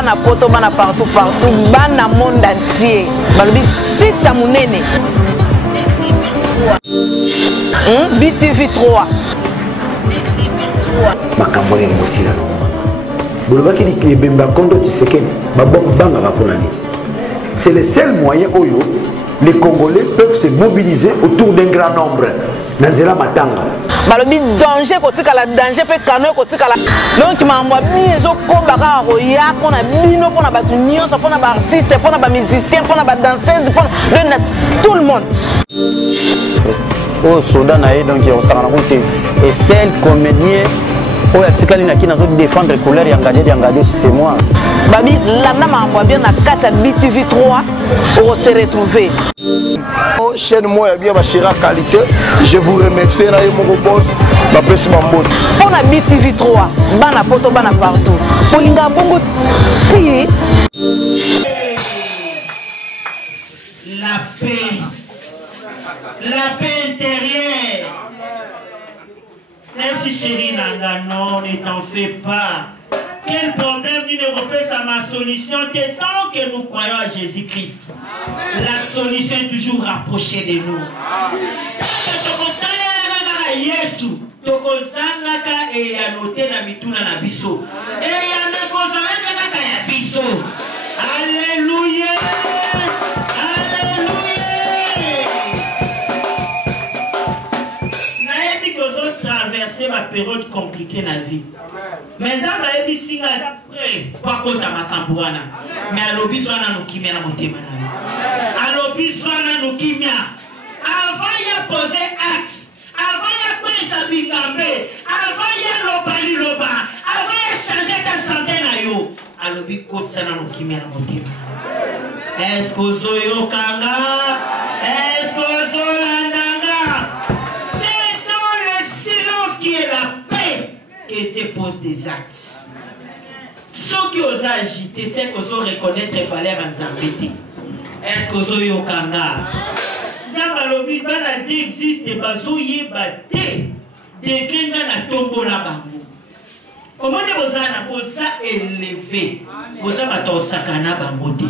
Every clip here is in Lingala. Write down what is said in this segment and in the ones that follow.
bana poto bana partout bana monde entier balobi site ya munene BTV 3 makambo ni mosila no bolobaki ni bemba kondo Tshisekedi banga bakonani. C'est le seul moyen où les Congolais peuvent se mobiliser autour d'un grand nombre. Nanzela matanga. Balobi danger kotika la danger pe kano kotika la. Donc mamwa mizo ko baka roya pona bino pona batu nyonso pona ba artiste pona ba musicien pona ba danseuse pona tout le monde. Au Soudan donc on s'en rend compte et celle comédien oh atikali na kina zo défendre couleur yangade c'est moi. Babi landa mamwa bien na kata BTV 3 pour se retrouver. Chaîne moi bien ma chère qualité, je vous remercie là mon boss ma pèse mambo. On a BTV 3 bana poto bana partout. Polinga bongo ti la paix intérieure. Même si chérie Nanga, non, ne t'en fais pas. Quel problème d'une Européenne, c'est ma solution. C'est tant que nous croyons à Jésus-Christ. La solution est toujours rapprochée de nous. Alléluia. Ma période compliquée dans la vie. Mais ça va être ici après pas contre ma campagne. Mais à l'obispo na nous kimia na motema na. À l'obispo na nous kimia. Avant il a posé axe. Avant il a pris sa bigambe. Avant il a lobali loba. Avant il a changé ta santé na yo. À l'obispo ça na nous kimia na motema. Est-ce que zoyo kanga? Est-ce que zoyo qui est la paix qui te pose des actes. Ceux qui osent agiter, c'est qu'ils osent reconnaître les valeurs en Zambété. Est-ce qu'ils osent yokanga? Zambalobi, bana dit existe, bazouye bate, déclinga na tombo la bango. Comment vous avez élevé? Vous avez sakana bangote.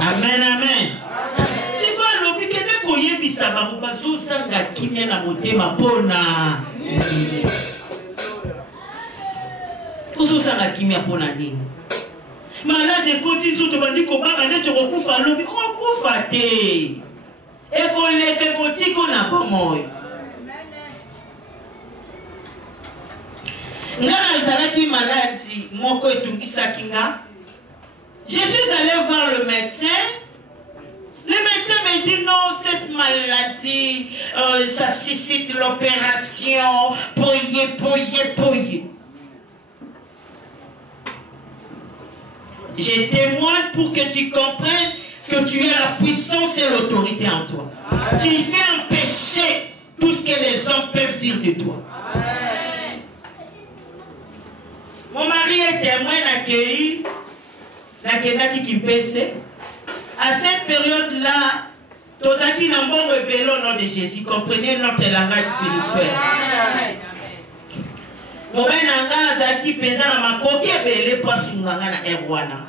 Amen, amen. C'est quoi l'obi que ne koye bisaba bazo sanga kimia na motema pona. Tout ça a kimia pour la ligne. Malade continue tout bandi ko banga neto ko kufa lobi o kufa te. E ko leke ko tiko na bomoy. Ngana nzalaki maladi moko etungisa kinga. Je suis allé voir le médecin. Le médecin me dit non, cette maladie, ça suscite l'opération, poyer. Je témoigne pour que tu comprennes que tu as la puissance et l'autorité en toi. Tu peux empêcher tout ce que les hommes peuvent dire de toi. Mon mari est témoin d'accueillir, qui me pèse. À cette période-là, Tozaki Nambo rebelle au nom de Jésus. Comprenez notre langage spirituel. Mon nanga Zaki pesa na makoki ebele pour sunganga na erwana.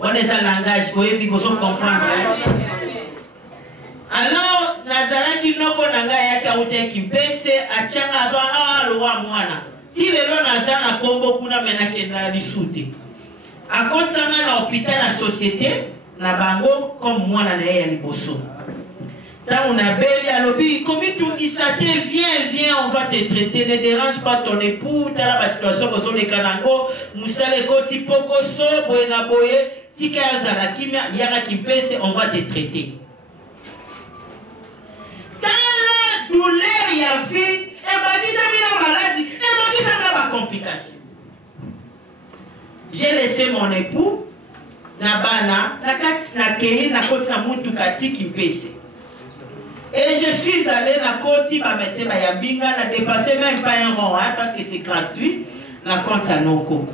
On est un langage que vous comprendre. Alors, Nazaraki noko nanga yake aute kimpese achanga azwa alwa mwana. Si lelo nazana kombo kuna menake na lisute. Akonsanga na hôpital la société na bango comme moi na yeye liboso. Là on a belle à lobby comme tout isate viens on va te traiter, ne dérange pas ton époux, tu as la situation aux les kanango, musale koti poko so boena boye, tika zala kimia yara kimpese on va te traiter. Dans la douleur y a vie, et m'a dit ça mina maladie, et m'a dit ça mina ma complication. J'ai laissé mon époux Nabana, nakati nakei nakoti na muntu kati kimpese. Et je suis allé na koti ba médecin ba yabinga na dépassé même pas un rond hein, parce que c'est gratuit na compte ça noko.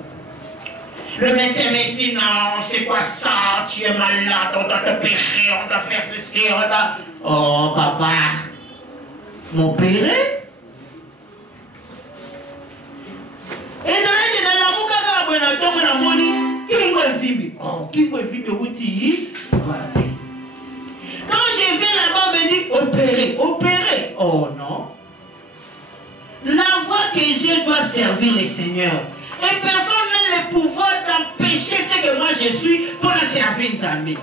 Le médecin me dit non, c'est quoi ça? Tu es malade, on doit te pécher, on doit faire ceci, on doit... Oh papa, m'opérer? Et ça veut dire dans la mouka ka bona tongo na moni, kingo Evimbi. Oh, Kiko Evimbi, outi. Quand je vais là-bas, on me dit opérer, opérer. Oh non. La voie que je dois servir le Seigneur. Et personne n'a le pouvoir d'empêcher ce que moi je suis pour la servir une amie.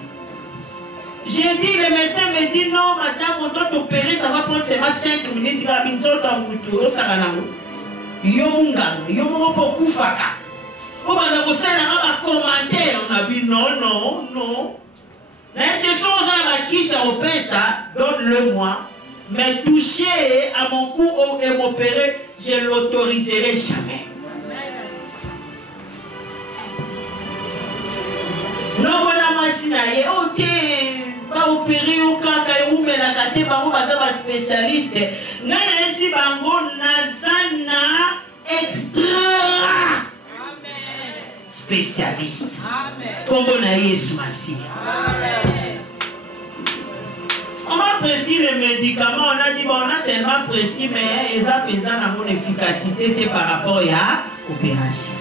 J'ai dit, le médecin me dit non, madame, on doit t'opérer, ça va prendre seulement 5 minutes. Il va venir sur ton moutou, au Saranao. Yomungano, Yomongo Kufaka. On va nous faire un commentaire. On a dit non, non, non. L'institution aux gens qui s'est opéré ça, donne-le moi. Mais toucher à mon cou et m'opérer, je ne l'autoriserai jamais. Non, voilà, moi, si ok, pas opéré au caca, mais la gâté, bah, on va faire un spécialiste. Nancy Bango, Nazana, extra spécialiste. Comme on a eu ce massif. On m'a prescrit les médicaments, on a dit, bon, on a seulement prescrit, mais ils ont besoin de mon efficacité par rapport à l'opération.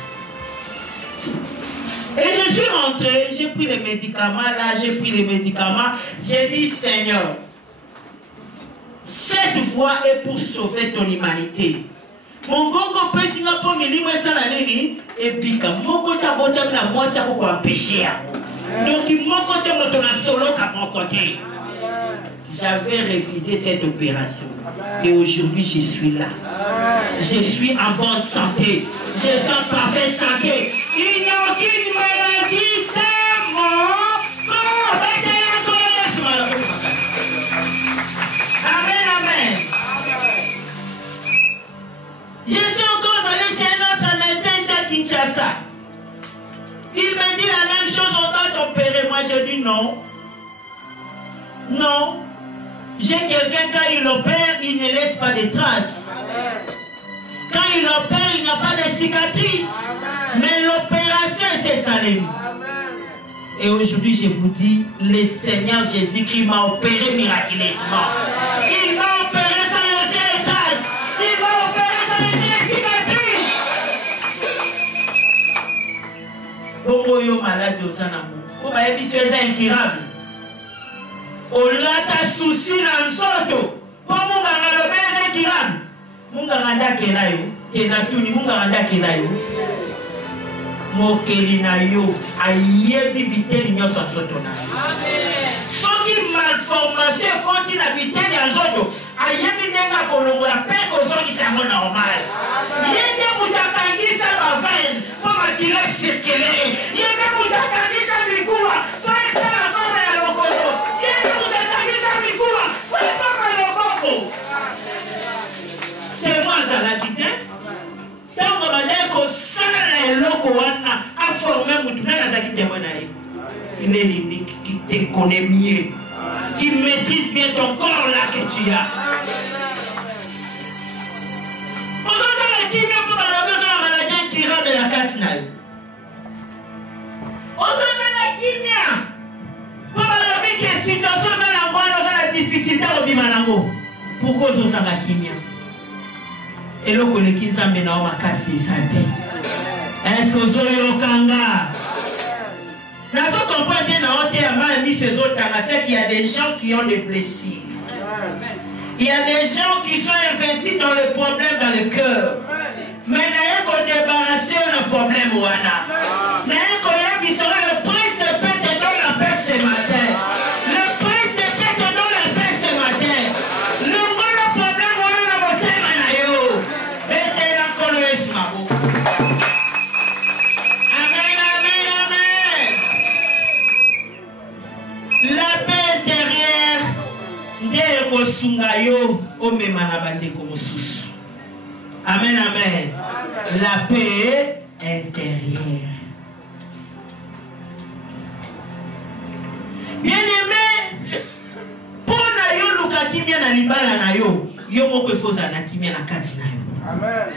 Et je suis rentré, j'ai pris les médicaments, là, j'ai pris les médicaments, j'ai dit, Seigneur, cette voie est pour sauver ton humanité. Mon gongo peut s'y va pour me dire, moi, ça, la nini, et puis, quand mon côté a voté, moi, ça va empêcher. Donc, mon côté, moi, ton solo, qu'à mon côté. J'avais refusé cette opération. Et aujourd'hui, je suis là. Je suis en bonne santé. Je suis en parfaite santé. Il n'y a aucune maladie, c'est mon corps. Amen, amen. Je suis encore allé chez notre médecin ici à Kinshasa. Il me dit la même chose, on va t'opérer. Moi, je dis non. Non. J'ai quelqu'un, quand il opère, il ne laisse pas de traces. Quand il opère, il n'y a pas de cicatrices. Mais l'opération, c'est ça l'ennemi. Et aujourd'hui, je vous dis, le Seigneur Jésus-Christ m'a opéré miraculeusement. Il m'a opéré sans laisser les traces. Il m'a opéré sans laisser les cicatrices. Bongo yo malade au sanamou. Comment est-ce que c'est incurable? Olata souci na nsoto po munga ngalobeza kiramu munga ngandake nayo tenatuni munga ngandake nayo mokeli na yo ayebi biteli nyoso nsoto na amen soki malformation konti na biteli ya nzoto ayebi ndenga kolongola pe kozongisa yango normal yende mutakangisa bavene po makila circule yende mutakangisa mikuwa po esala forme ya lokolo yende mutakangisa mikuwa po esala loboko témoin azalaki te ntango bandeki kosala eloko wana aforme mutu nani azalaki témoin na ye il est l'unique qui te connaît mieux qui maîtrise bien ton corps là que tu as ozozala kimia mpo balobi ozala maladie incurable na kati na yo ozozala kimia mpo balobi ke situation oza nango wana oza na difficulté kobima nango pourkoi ozozala kimia eloko eleki nzambe na yo makasi eza te estce ozoyokanga nazo comprendre na yo te yamba miso ezotanga c'est qu'il y a des gens qui ont des blessures. Il y a des gens qui sont investis dans le problème dans le cœur. Mais il y a qu'on débarrasser le problème. Il y a qui sera le prince de paix te donne la paix ce matin. Le prince de paix te donne la paix ce matin. Le problème, on a mon thème. Et tu es là pour le esmabo. Amen, amen, amen. La paix intérieure. Amen, amen. La paix intérieure. Bien aimé, pour na yo luka kimia na libala na yo, yo moko foza na kimia na kati na yo. Amen.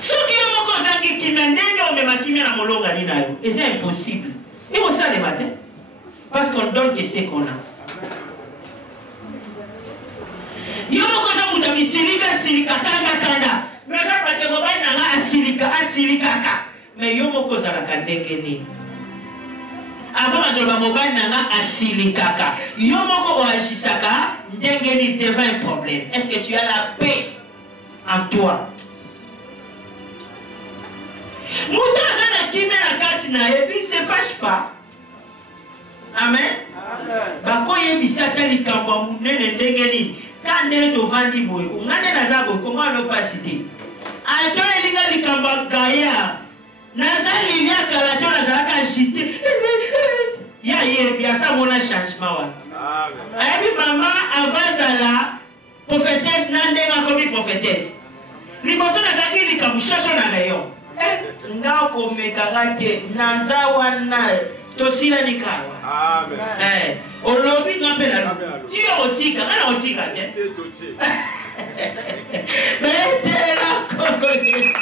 Soki yo moko zangi kimia ndenge o mema kimia na molonga ni na yo, c'est impossible. Et on ça le matin parce qu'on donne que c'est qu'on a. Yo moko za mutami silika kanda. Meka bake mobile na nga asilika. mais yo moko ozalaka ndenge nini avant bandoloba mobali na nga asili kaka yo moko oagisaka ndenge nini devant un problème. Est-ce que tu as la paix en toi? Moto aza na kimia na kati na ye, il ne se fâche pas. Amen. Bakoyebisa ata likambo ya monene ndenge nini ka nde tovandi boye nga nde naza boye koma alopasi te ato elinga likambo ya gaya naza lilia kala to nazalaka agite ya yebi asa mona changement wana ayebi mama avazala prophétesse na ndenge akomi prophétesse liboso nazalaki likambo shosho na rayon nga okomekanga te naza wana tosila nikawa. Amen. Olobi ngapela. Ti otika, ngana otika te. Metela kokole.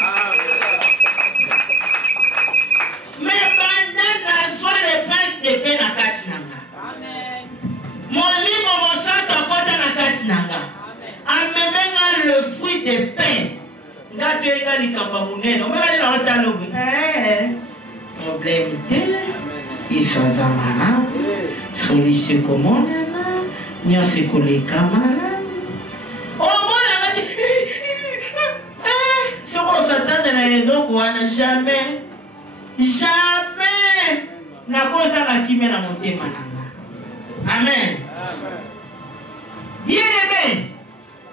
Mais pendant la soirée le prince de paix na kati nanga. Amen. Molimo mosanto kota na kati nanga. Amemenga le fruit de paix. Ngato enga likamba munene. Omeka na otalobi. Problème te. Iswaza mana, solution commune, nyose koleka mana. Oh mon ami, ce qu'on s'attend na donc wana jamais, jamais na koza ka kimé na motema nanga. Amen. Bien aimé,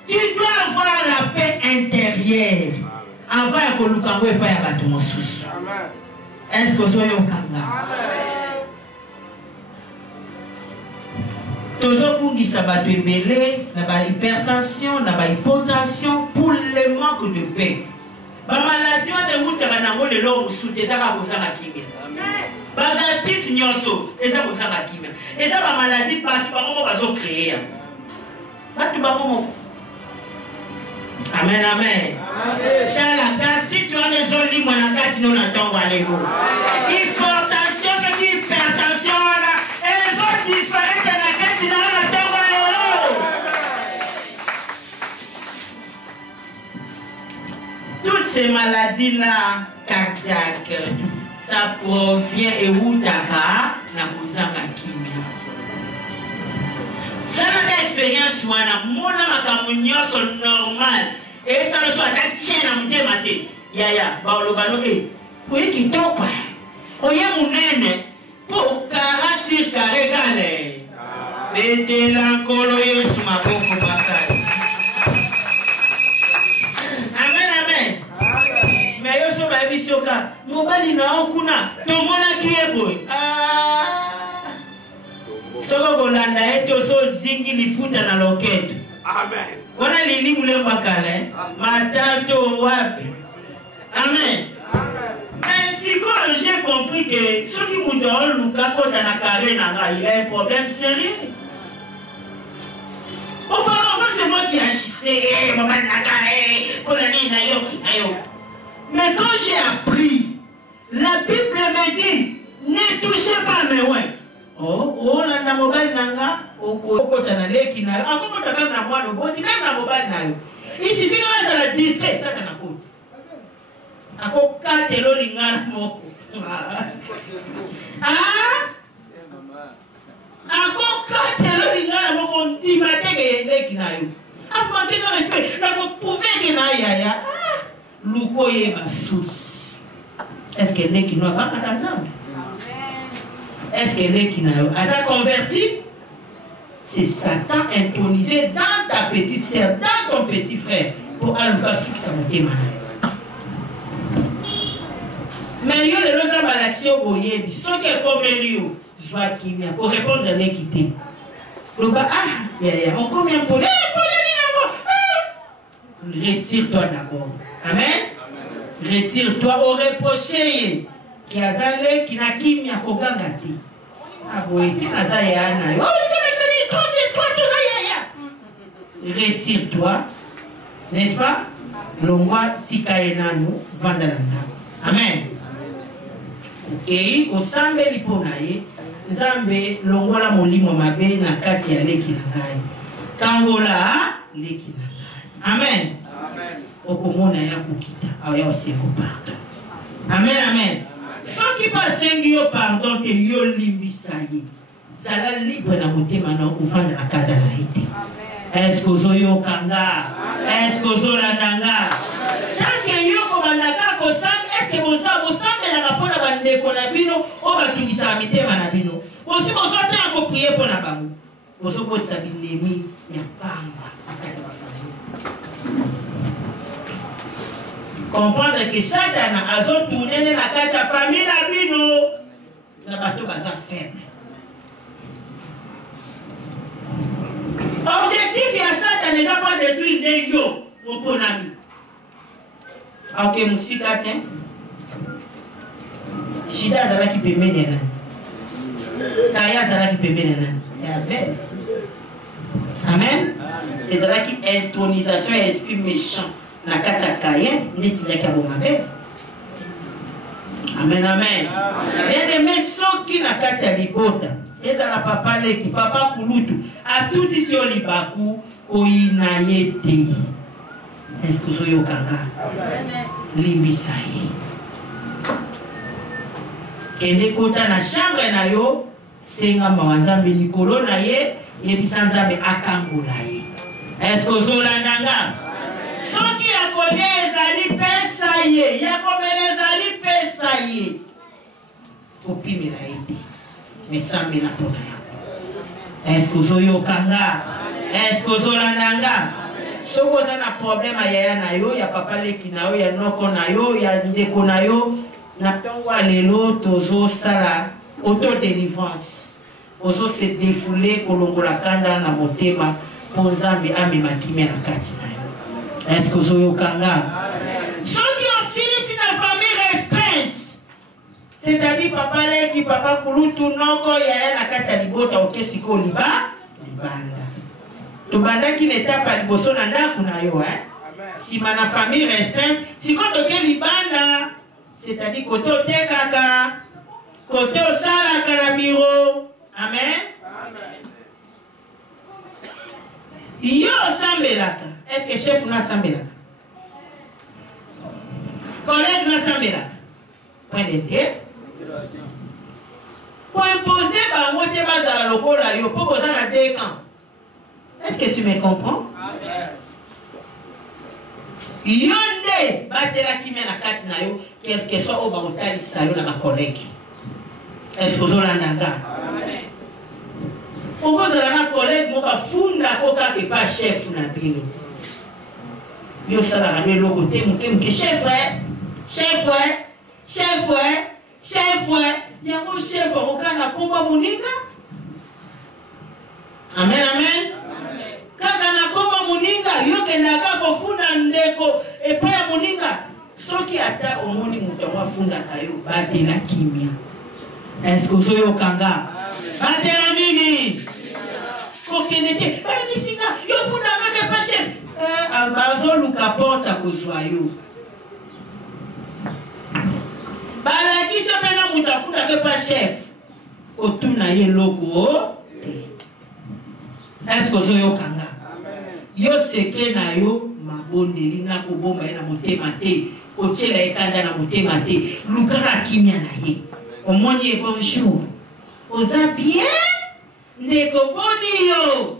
tu dois avoir la paix intérieure avant ya koluka ngo epa ya bato mosusu. Amen. Est-ce que vous avez un kanga? Toujours pour qui ça va te mêler, n'a pas hypertension, n'a pas hypotension pour le manque de paix. Ma maladie on est où t'as un amour de l'homme sous tes arabes aux arakimes. Ma gastrite nyoso, les arabes aux arakimes. Et ça ma maladie pas tu vas comment va créer. Pas tu vas comment. Amen, amen. Dans la gastrite, tu as des jolis mots dans la carte, sinon on attend à l'ego. Hypertension, que tu hypertension, elles ont disparu dans la carte, sinon on attend à l'ego. Toutes ces maladies-là, cardiaques, ça provient et où t'as na kuzanga kimia. Ça n'a d'expérience, mona makambo nyonso normal. Et ça ne soit pas tien à me démater. Yaya, baolobano e. Oui, qui toque. Oye munene. Pour carré sur carré gale. Mettez l'encolo et sous ma bouche passage. Amen, amen. Mais yo so ba bisoka. Mobali na okuna. Tomona kiye boy. Soko kolanda eto so zingi lifuta na loketo. Amen. Wana lili mule mbakale. Matato wapi. Amen. Mais si quand j'ai compris que ceux qui m'ont donné le cas dans la carrière, il a un problème sérieux. Auparavant, c'est moi qui agissais. Mais quand j'ai appris, la Bible me dit, ne touchez pas mes ouins. Oh, la mobile nanga, okota leki na, akokota même na mwana boti, même na mobile na yo. Il suffit que ça la distrait, ça na koti. Akokate lo lingana moko. Ah? Akokate lo lingana moko ndimate ke leki na yo. Amante no respect, na ko pouvez que na ya. Luko ye basous. Est-ce que leki no va ensemble? Est-ce qu'elle est qui n'a converti? C'est Satan intronisé dans ta petite sœur, dans ton petit frère, pour aller sur sa montée. Mais il y a les autres malaxies au boyer, ceux qui sont comme lui, Joachim, pour répondre à l'équité. On combien pour les retire-toi d'abord. Amen. Retire-toi au reproché. Qui a zalé qui n'a qui m'a kogangati. Aboité nazayana. Oh, c'est toi tout ça. Retire-toi, n'est-ce pas? Longwa tikaenanu vandalanda. Amen. Ok, au sambe liponaye, zambe longwa molimo mabe na kati ya leki nangai. Kangola leki nangai. Amen. Amen. Okomona ya kukita, aya osengo pardon. Amen, amen. Ceux qui passent yo pardon te yo limbisa ye. Sala libre na motema na ufanda na kada na ite. Est-ce que zo yo kanga? Est-ce que zo landanga? Tant que yo ko bandaka ko sam, est-ce que boza na rapona bandeko na bino o batungisa mitema na bino. Aussi bozo ta ko prier pour na bango. Bozo ko tsabinemi ya pamba akati ba famille. Comprendre que Satan a tourné na kati ya famille na bino na bato baza faible. Objectif ya Satan n'est pas détruire des yo mon bon ami. Ok musika te. Shida zala ki pembeni na. Kaya zala ki pembeni na. Ya belle. Amen. Et zala ki intronisation et esprit méchant. Na kata Caïn, neti leka bomabe. Amen, amen. Bien aimé, ceux qui na kata libota, ezala papa leki, papa kulutu, a tout ici au libaku, oina yete. Est-ce que vous avez kanga? Limbisaye. Kende kota na chambre na yo, senga mawanzambe likolo na ye, yebisanzambe akangola ye. Est-ce que vous avez kanga? Soki ya koleza li pesa ye, ya komeleza li pesa ye. Kopime la ete, mesambe na pona ya. Est-ce que zo yo kanga? Est-ce que zo landanga? Soko za na problema ya na yo, ya papa leki na yo, ya noko na yo, ya ndeko na yo, na tongwa lelo tozo sala auto-délivrance. Ozo se défouler kolongola kanda na motema, ponzambi ame makime na kati na yo. Est-ce que vous avez kanga? Ceux qui ont signé dans la famille restreinte, c'est-à-dire papa leki, papa kulutu, noko, ya na kata libota, ok, siko liba, libanda. Tubanda qui n'est pas liboso na ndaku na yo, hein? Si ma famille restreinte, si quand ok libanda, c'est-à-dire côté o tekaka, côté o sala karabiro, amen? Yo sambelaka. Est-ce que chef n'a sambelaka? Collègue n'a sambelaka? Point d'été. Pour imposer bango te bazala lokola yo pour poser na deux camps. Est-ce que tu me comprends? Yonde batela kimia na kati na yo quel que soit au bautali sa yo na ba collègue. Est-ce que vous landanga? Pour vous avez un collègue qui funda koka ke pas chef na bino. Yo sala ramé le côté mke chef chef chef chef yango chef okana komba muninga. Amen amen. Kaka na komba muninga yo kendaka ko funda ndeko epa ya muninga soki ata omoni muto wa funda kayo batela kimia. Est-ce que vous avez kanga? Batela nini? Kokenete, misinga, yo funda ngake pa chef. Abazo luka porta kozwa yo. Bala ki se pena mutafunda ke pa chef. Kotuna ye loko. Est-ce que vous avez kanga? Yo seke na yo mabondeli na kobomba na motema te. Ochela ekanda na motema te. Luka kimia na ye. Omoni bonjour. Oza bien? Ndeko boni yo.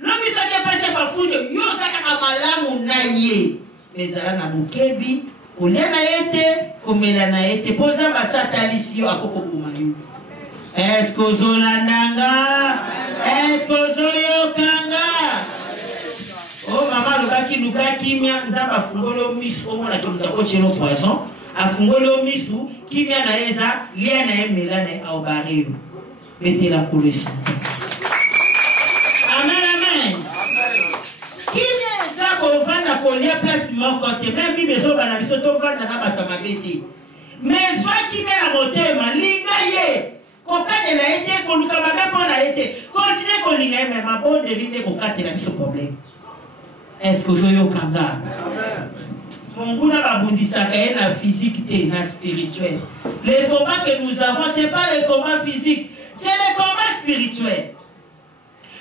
Lobi soke pa chef afundo yo saka amalamu na ye. Ezala na bukebi, olia na yete, komela na yete, poza basata lisio akoko buma yo. Est-ce que zolandanga? Est-ce que zoyokanga? Oh maman luka kimia nzamba fungolo misu omona kimta ochelo poison. Afungolo misu kimia na eza lia na emela na aobario. Mettez la pollution. Amen, amen. Kimia eza ko vanda ko lia place moko te même bi beso bana biso to vanda na bato mabeti. Mais soit kimia na motema linga ye. Ko kane na ete ko luka mabe pona ete. Continue ko linga me mabonde linde ko kate na biso problème. Est-ce que vous avez kanga? Monguna babundisaka ye na physique te na spirituel. Les combats que nous avons, ce n'est pas les combats physiques, c'est les combats spirituels.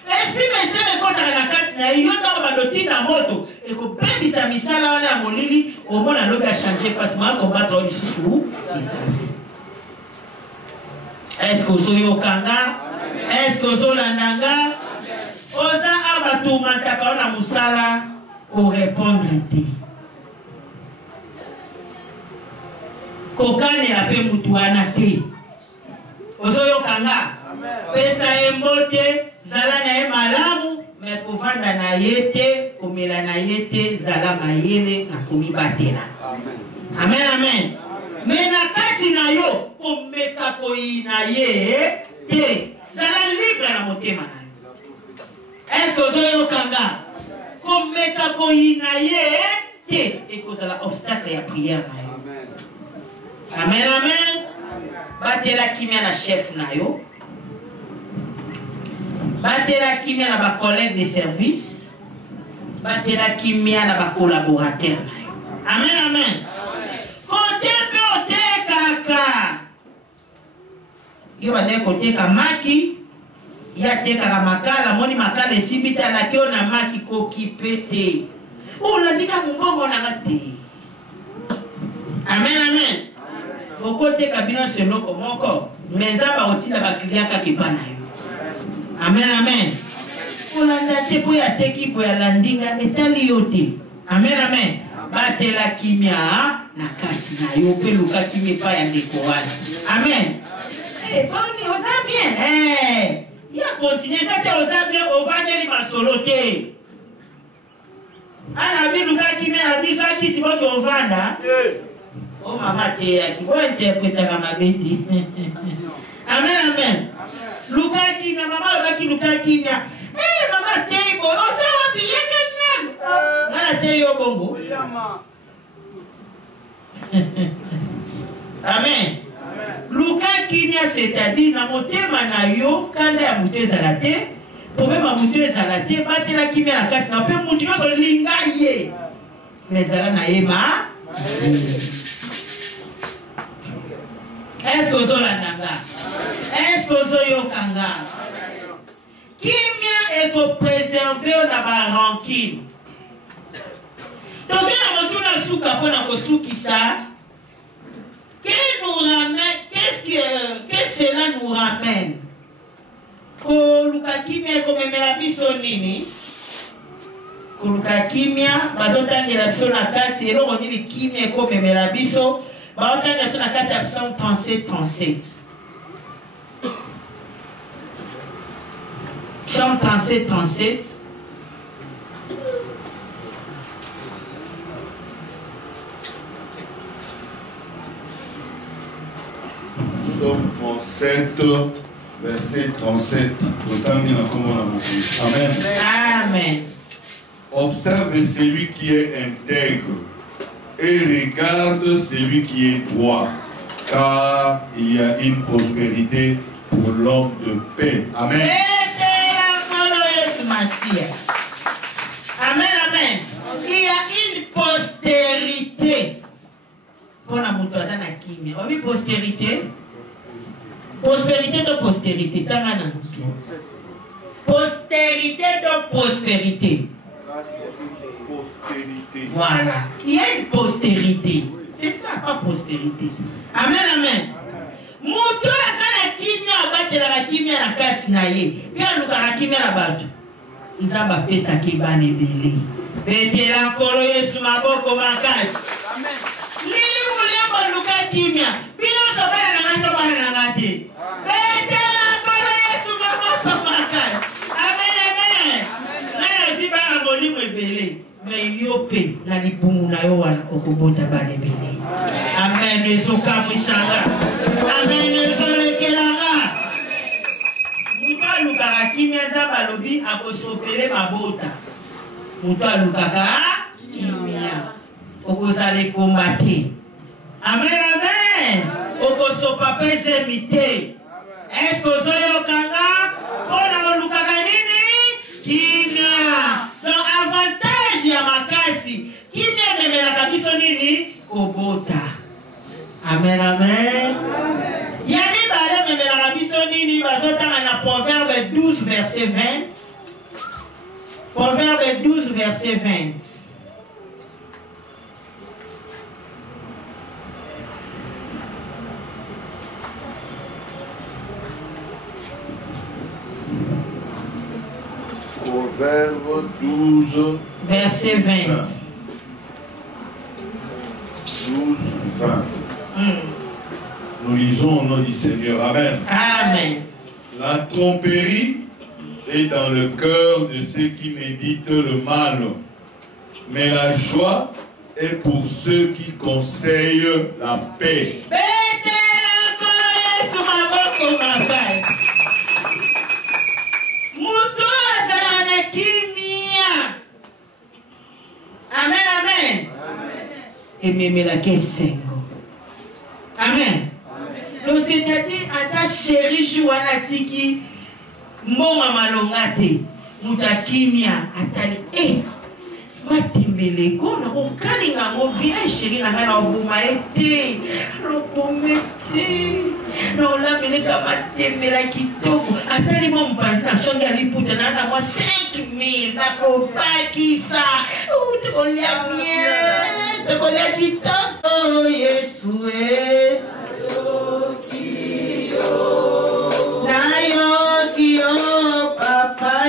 esprit méchant ekotaka na kati na yo ntango bandoti na moto ekobebisa misala wana ya molili omona lobi achange face maa kombatre oyo lisusu ezali. Est-ce ozoyokanga? Est-ce ozolandanga? Oza abatumantaka wana musala korépondre te kokanela mpe mutu wana te. Ozoyokanga? Pesa ye mbote, zala na ye malamu, me kovanda na ye te, komela na ye te, zala mayele na komibatela. Amen, amen. Me na kati na yo, komeka koyina ye te, zala libre na motema na yo. Est-ce que ozoyokanga? Komeka koyina ye te, ekozala obstacle ya prière na yo. Amen, amen. Batela kimia na chef na yo. Batela kimia na ba collègue de service. Batela kimia na ba collaborateur na yo. Amen, amen. Kote pe ote kaka. Yo bande kote ka maki. Ya teka ka makala, moni makala esibita na kio na maki kokipete. Ulandika mbongo na ngate. Amen, amen. Okote kabino seloko moko menzaba otina ba client ka kipana yo. Amen, amen. Olanda te po ya teki po ya landinga etali yote. Amen, amen. Batela kimia na kati na yo pe luka kimia pa ya ndeko wana. Amen. Boni oza bien. Ya continue ça te oza bien ovandeli masolo te. Ana bi luka kimia na bi fa kiti boke ovanda. Oh maman te qui va interpréter ma bêtise. Amen, amen. Luka kimia maman va qui luka kimia. Maman te bo on s'en va bien quelqu'un. Mana te yo bongo. Amen. Luka kimia c'est-à-dire na motema na yo kanda ya muteza la te. Problème à muteza la te batela kimia na kasi na pe mutu yo linga ye. Nezala na yema. Est-ce que vous est-ce que vous kanga? Kimia est préservé dans la rancune. Donc, qu'est-ce que cela nous ramène? Koluka kimia komemela biso nini? Koluka kimia bazotangela biso na kati eloko nini kimia komemela biso? Baotanga biso na kati ya Psaume 37. Psaume 37. Psaume 37, verset 37. Amen. Amen. Observe celui qui est intègre et regarde celui qui est droit, car il y a une prospérité pour l'homme de paix. Amen. Amen, amen. Il y a une postérité. Pour la moutouazana kimia. Oui, postérité. Prospérité de postérité. Postérité de prospérité. Voilà. Il y a une postérité. C'est ça, pas prospérité. Amen, amen. Moto azana kimia abatela la kimia na kati na ye. Pia luka la kimia na batu. Nzamba pesa kibane bele. Betela kolo Yesu maboko makasi. Amen. Lili muliambo luka kimia. Bino sobana na ngato bana na ngati. Betela kolo Yesu maboko makasi. Amen, amen. Nana ziba na bolimu ebele. Mais yope na libumu na yo wana okobota bale bele. Amen. Ezoka mwisanga. Amen. Ezolekelanga. Mutu alukaka kimia nzamba lobi akosopele mabota. Mutu alukaka kimia okozala ekombate. Amen, amen. Okosopa pese mite. Est-ce que ozoyokanga mpona olukaka nini? Kimia. Donc avantage ya makasi kimia ememelaka biso nini? Kobota. Amen, amen. Ya mibale ememelaka biso nini? Bazotanga na Proverbe 12 verset 20. Proverbe 12, verset 20. Proverbe 12, verset 20. 12, 20. Nous lisons au nom du Seigneur. Amen. Amen. La tromperie est dans le cœur de ceux qui méditent le mal, mais la joie est pour ceux qui conseillent la paix. Amen, amen. Et même la question. Amen. Donc c'est-à-dire à ta chérie Jouana Tiki, mon malongate, mutakimia atali matimbeleko na kokalinga ngo bien chérie na ngana obuma ete robomete na olambeleka matembela kitoko atali mo mpanzi na songi aliputa na mwa 5000 na kobakisa tokolia bien tokolia kitoko Yesu nayo kiyo papa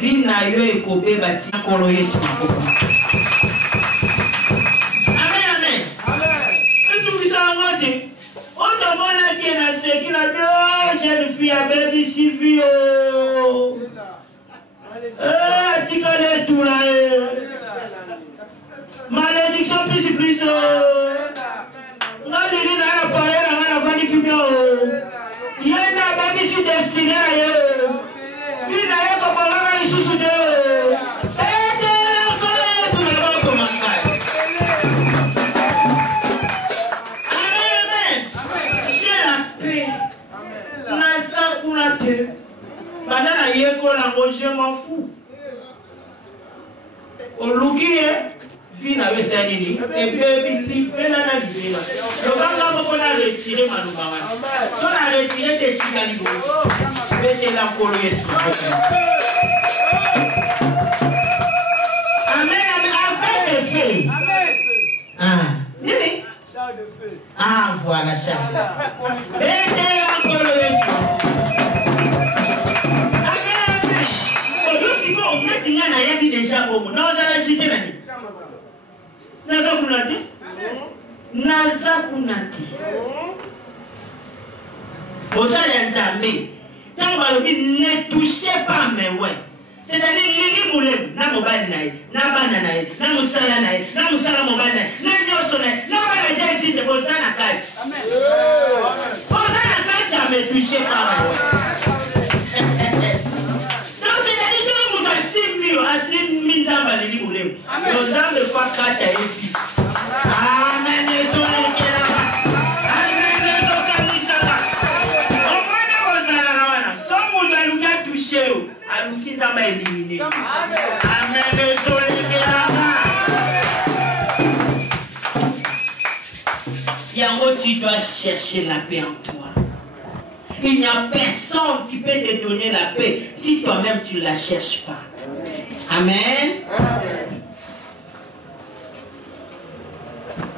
vie na yo ekobe bati kolo Yesu. Amen, amen. Tout ça ngote. On demande qui est na seki na bio jeune fille à baby Sylvie. Tikale tout là. Malédiction plus. Ngalili na na paré na na kwani kimyo. Yena baby si destiné ayo. Fina yako balanga isusu de. Banana yeko la je m'en fous. Olukie vina we sanini et baby libela na libela. Le banga ko na retirer manuba wana. So na retirer te tikali go. Bete la kolo Yesu. Amen, amen, avec des feux. Amen. Ah, nini? Char de feu. Ah, voilà char. Bete la kolo Yesu. Na yabi déjà bon na ozala jité nani naza kunati osala nzambe tant balobi ne touchez pas mes ouais c'est-à-dire lili mulem na mobali na ye na bana na ye na musala mobali na ye na nyoso na ye na bana jaisi te bozala na kati amen bozala na kati ame touchez pas mes ouais. Asim minzamba lili mulem. Yozam de fois kata efi. Amen. Amen. Zokanisala. Omwana kozala na wana. Somo aluki touché o. Aluki zamba éliminé. Amen. Yango, tu dois chercher la paix en toi. Il n'y a personne qui peut te donner la paix si toi-même tu ne la cherches pas. Amen. Amen.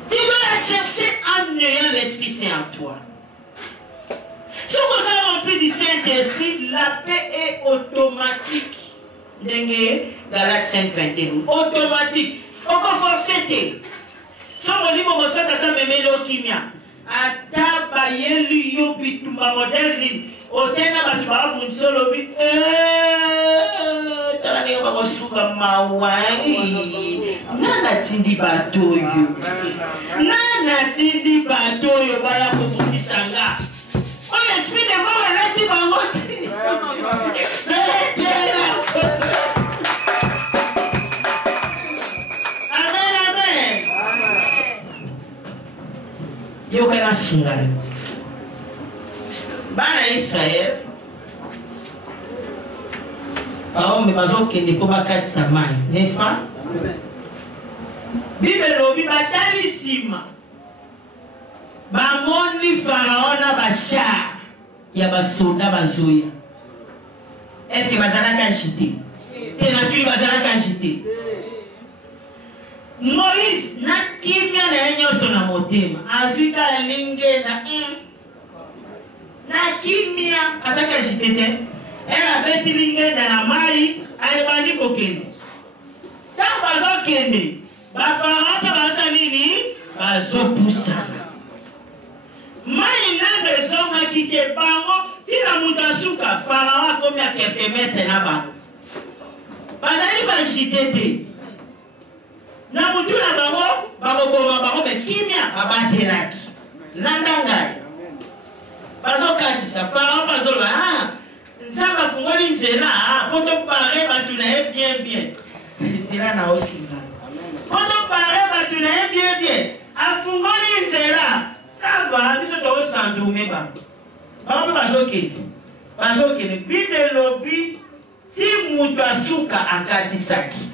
Tu dois la chercher en ayant l'Esprit Saint en toi. Si vous êtes rempli du Saint-Esprit, la paix est automatique. Galates 5:21. Automatique. Au conforcité. Si vous avez dit ata bayeli yo bitumba modèle otena batu ba munsolo bi tala ne ba kosuka mawai nana tindi batoyo baya ko fukisanga o l'esprit de mort là ti bangote yo kana sungari bana Israël aombe bazokende po bakatisa mai, n'est-ce pas? Bible lobi batali sima bamoni Pharaon na bachar ya basoda bazoya. Est-ce que bazalaka agité? Te natuli bazalaka agité. Moïse na kimia na nyoso na motema azuika linge na kimia ataka jitete era beti linge na mai alibandi kokende tamba zokende ba Pharaon pa basa nini bazopusana mai na bezonga kike bango tina mutasuka Pharaon komi a quelques mètres na bango bazali ba jitete na mutu na bango bakoboma bango bekimia babatelaki nandangai bazokatisa Pharaon bazoloba nzambe afungoli nzela po topare batu na ye bien nzela na osunga po topare batu na ye bien afungoli nzela sava biso tokosandume bango mpe bazokende Bible elobi ti mutu asuka akatisaki.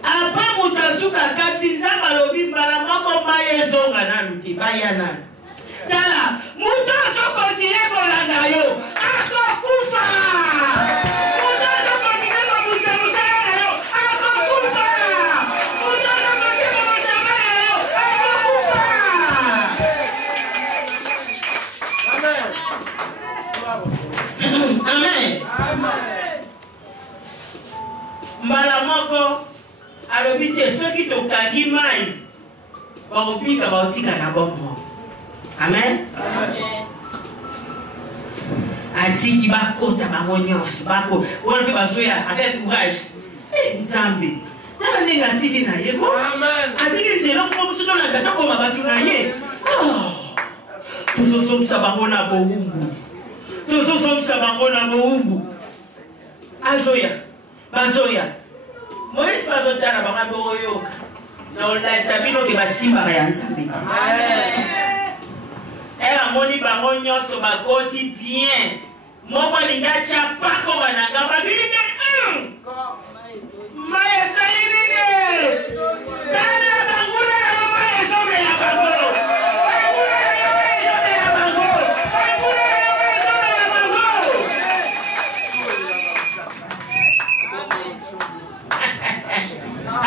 Après mutasuka kati nzamba lobi mbala moko maye zonga nanu ti baya nanu. Tala mutaso kontine kolanda yo akokufa. Mutaso kontine komusa na yo akokufa. Mutaso kontine komusa na yo akokufa. Amen. Amen. Amen. moko alobi te soki tokangi mai bakobika baotika na bomoi. Amen. Atiki bakota bango nyonso bako wana mpe bazoya avec courage. Nzambe tala ndenge atiki na ye atiki nzela moko soki olanda tokoma bato na ye tozosongisa bango na bowumbu azoya bazoya Moïse bazotala bango boyoka na olaisa bino ke basimbaka ya Nzambe amoni bango nyonso bakoti bien moko alinga tia pako bananga babilinga mai esali nini tala banguna na yo mai ezomela bango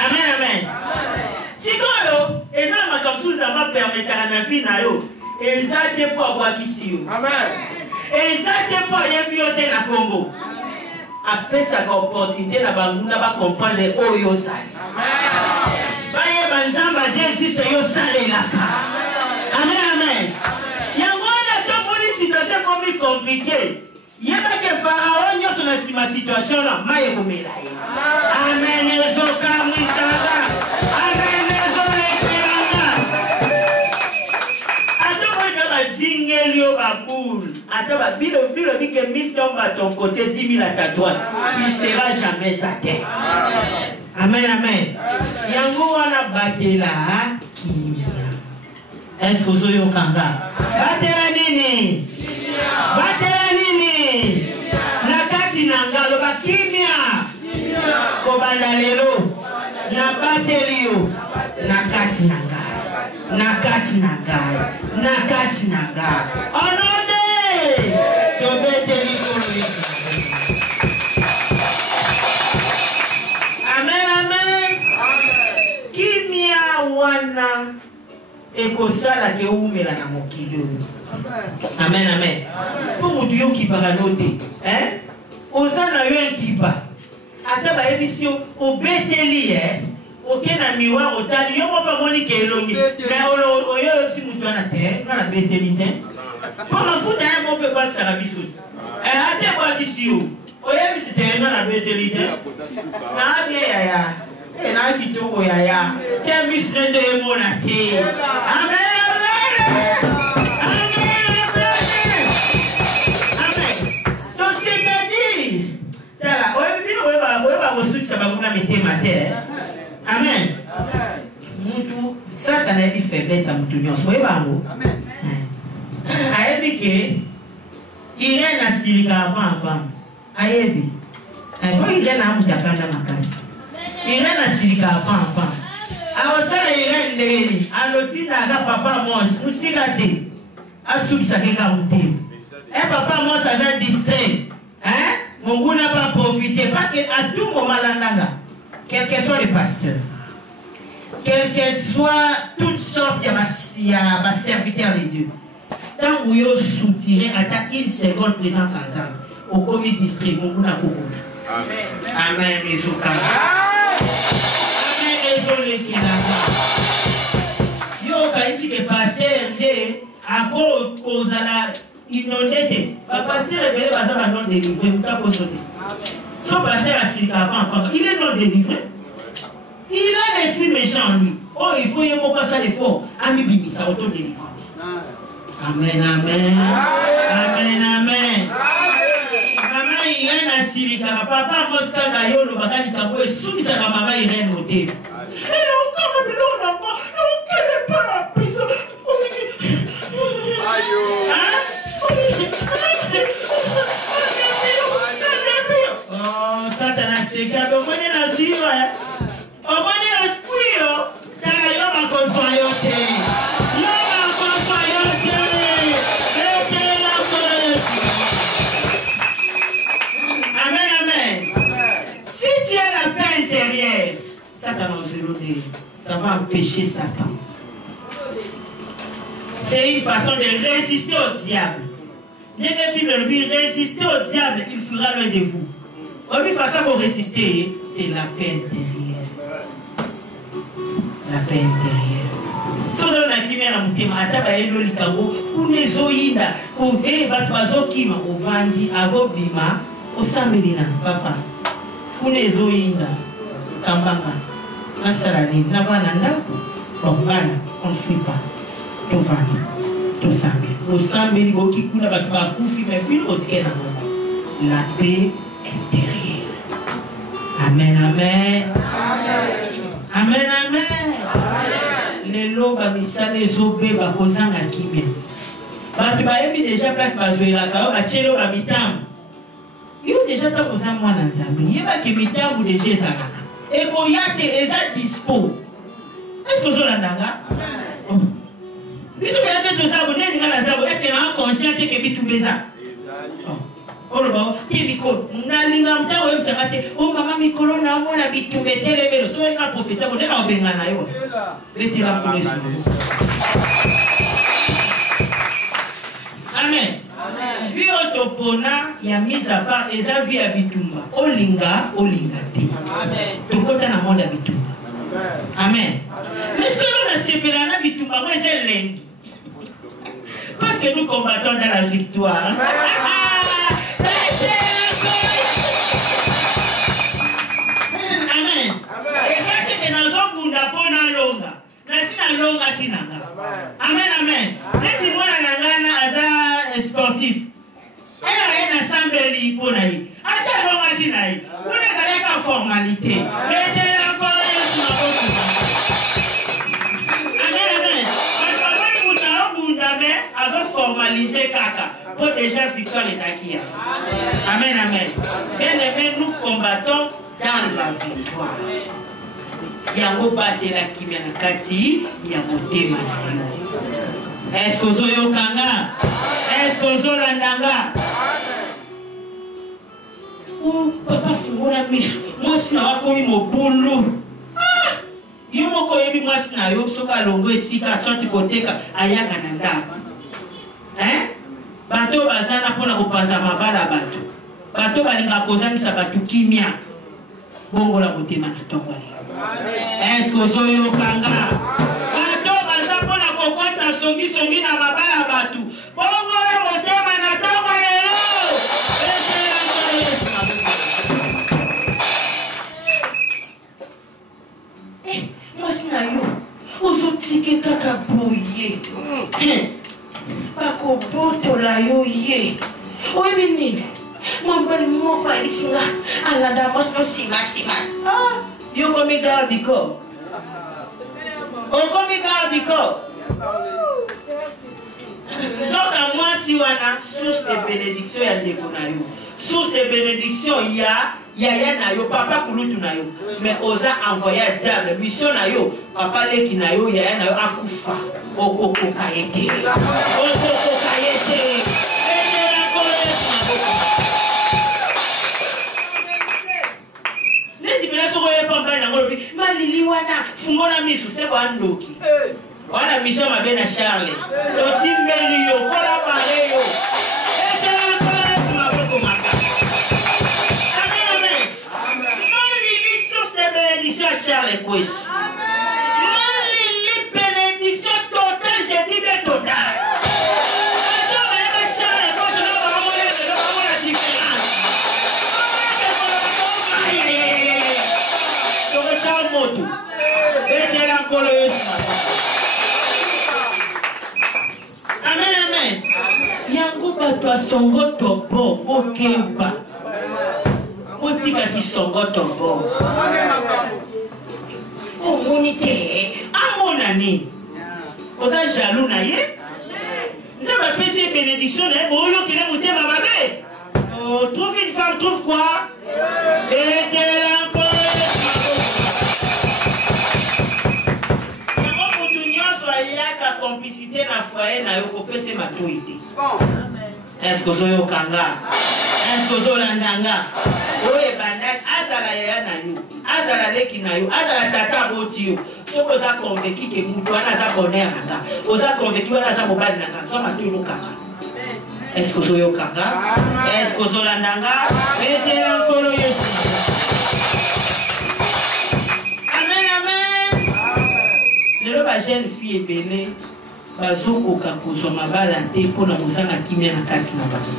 amen amen sikoyo eza na makambo Nzambe apermetaka na vie na yo eza te mpo abwakisi yo eza te mpo ayebi yo te na Kongo apesaka opportunité na banguna bakomprendre oyo ozali bayeba Nzambe ade existe yo salelaka amen amen yango wana tomoni situation ekomi compliqué yebake Farao nyonso na nsima situation na mai ekomela ye amen ezokamwisaka amen ezolekelanga atomoni mpe bazingeli yo baboule ata babilo bike 1000 tombe à ton côté 10 000 à ta droite il sera jamais à terre amen amen yango wana batela kimia est-ce que ozoyokanga batela nini na kati na ngalo bakimia kobanda lelo na bateli yo na kati na ngai onode tobeteli kolo amen amen kimia wana ekosala ke umela na mokili oyo amen amen po motu yo okipaka no te oza na yo ekipa ata bayebisi yo obeteli oke na miwa otali yo moko amoni ke elongi me oyo si motu wana te nga na beteli te mpo mafuta ya mo mpe kwasaka biso ate ebwakisi yo oyebisi te nga na beteli te naabie yaya na kitoko yaya service nende emona te amen amen donc c'est-à-dire tala oyeba kosutisa banguna mitema te amen mutu Satan ayebi faiblesse ya mutu nyonso oyeba yango ayebi ke Irene asilika apampa ayebi po Irene amutakanda makasi Irene asilika apampa awasala Irene ndengeni alotindaka papa mwasi musika te asukisaka eka mutema papa mwasi aza distrait monguna pas profiter parce que à tout moment landanga quel que soit le pasteur quel que soit toutes sortes il y a ma serviteur de Dieu tant où yo soutirer à ta une seconde présence ensemble au comité district monguna koko amen amen ezoka amen ezolekilanga yo kaisi ke pasteur nde ako kozala inondé pasteur ebele baza ba non délivré mutako sote so pasteur asilika apampa il est non délivré il a l'esprit méchant en lui oh il faut yemo pas ça l'effort ami bibisa auto délivrance amen amen amen amen mama Irene asilika papa moskaka yolo bakali kabo esukisa ka mama Irene ote et non comme biloko na moi non quelle pas la prison ayo oh Satan aseka bomone na ziwa omone na kuyo tala yo bakonfa yote amen amen si tu as la paix intérieure Satan ça va empêcher Satan. C'est une façon de résister au diable. La Bible dit résister au diable, il fera loin de vous. Une façon pour résister, c'est la paix intérieure. La paix intérieure. Si vous avez un kimi à la moutema, à tabaye le likango, ou les zoïda, ou eh, batwazo kima, ou vandi, avo bima, au samedina, papa. Ou les zoïda, kambanga, nasarani, navananda, bon, bana, on ne fuit pas. Tout vandi, tout samedi. Au samedi, au kikuna, batwa koufi, mais puis l'autre qui est la paix intérieure. Amen, amen. Amen, amen. Les lots, les obés, bakozanga kimia. Batu bayebi déjà place bazoela kao bachelo ba mitambo. Yo déjà ta koza mwana nzambe. Yeba ki mitambo déjà ezalaka. Et koyate eza dispo. Est-ce que zola ndanga? Biso yate to zabo nezi ngana zabo est-ce que na conscient que bitumbeza? Oh là, Téliko, Nalinga Mta, ou Savate, oh maman Mikolo, n'a pas bitumbe télémélo, soit un professeur, on est en Bengana. Mettez la police. Amen. Vie autopona, il y a mis à part, et ça vie à Bitumba. Olinga, Olingati. Amen. Tout côté dans le monde à Bitumba. Amen. Mais ce que l'on a séparé à Bitumba, c'est l'Inde. Parce que nous combattons dans la victoire. Amen. Et ça, c'est dans un bunda pour na longa. Na longa kinanga. Amen, amen. Neti mwana nangana aza sportif. Aya na sambeli pour na yi. Asa longa kinai. Kuna kaleka formalité. Ete encore yesu maboko. Amen, amen. Parce que bunda bunda me ava formaliser kaka. Pour déjà victoire est acquise. Amen, amen. Bien aimé, nous combattons dans la victoire. Yango batela kimia na kati ya motema na yo. Est-ce que vous avez kanga? Est-ce que vous avez landanga? Oh, papa fungona miso. Moi sina wakomi mobulu. Ah! Yo moko yebi moi sina yo soka longo esika sorti koteka ayaka na ndako. Hein? Bato bazana pona kopanza mabala bato. Bato balinga kozangisa bato kimia. Bongo la motema na tongo ali. Est-ce que zoyo kanga? Bato baza pona kokota songi na mabala bato. Bongo la motema na tongo lelo. Eh, moi sina yo. Ozotike kaka boye. Bako boto la yo ye. Oyebi nini? Mwambali mwopa isinga. Alada mosno sima. Ah, yo komi garde ko. O komi garde ko. Zoka mwasi wana source de bénédiction ya ndeko na yo. Source de bénédiction ya na yo papa kulutu na yo. Mais oza envoyer diable mission na yo papa leki na yo ya na yo akufa. Okoko kayete. Okoko kayete. Neti bila soko ye pamba na ngolo bi malili wana fungona misu se kwa ndoki. Wana mission mabe na Charles. To timbeli yo kola pare yo. Charles Koué. Les bénédictions totales, j'ai dit bien totales. Charles Koué, je vais avoir la différence. Je retiens le mot tout. Et la colère. Amen, amen. Yango batwa songo tobo, okeba. Otika ki songo tobo. Communauté, à mon année, vous êtes jaloux, naïe? Vous avez apprécié bénédiction, vous avez qui est monté ma babé. Trouve une femme, trouve quoi? Et t'es encore. Comment vous soyez à complicité dans le foyer, na yoko pese maturité. Est-ce que vous avez kanga? Est-ce que vous avez landanga? Oye bandak azala ya na yo azala leki na yo azala tata boti yo soko za convaincu que mutu ana za bonheur nanga oza convaincu ana za mobali nanga so matu yo kaka est-ce que yo kaka est-ce que zo landanga ete la kolo yesu jeune fille ebele bazokoka kozwa mabala te mpona kozanga kimia na kati na bango.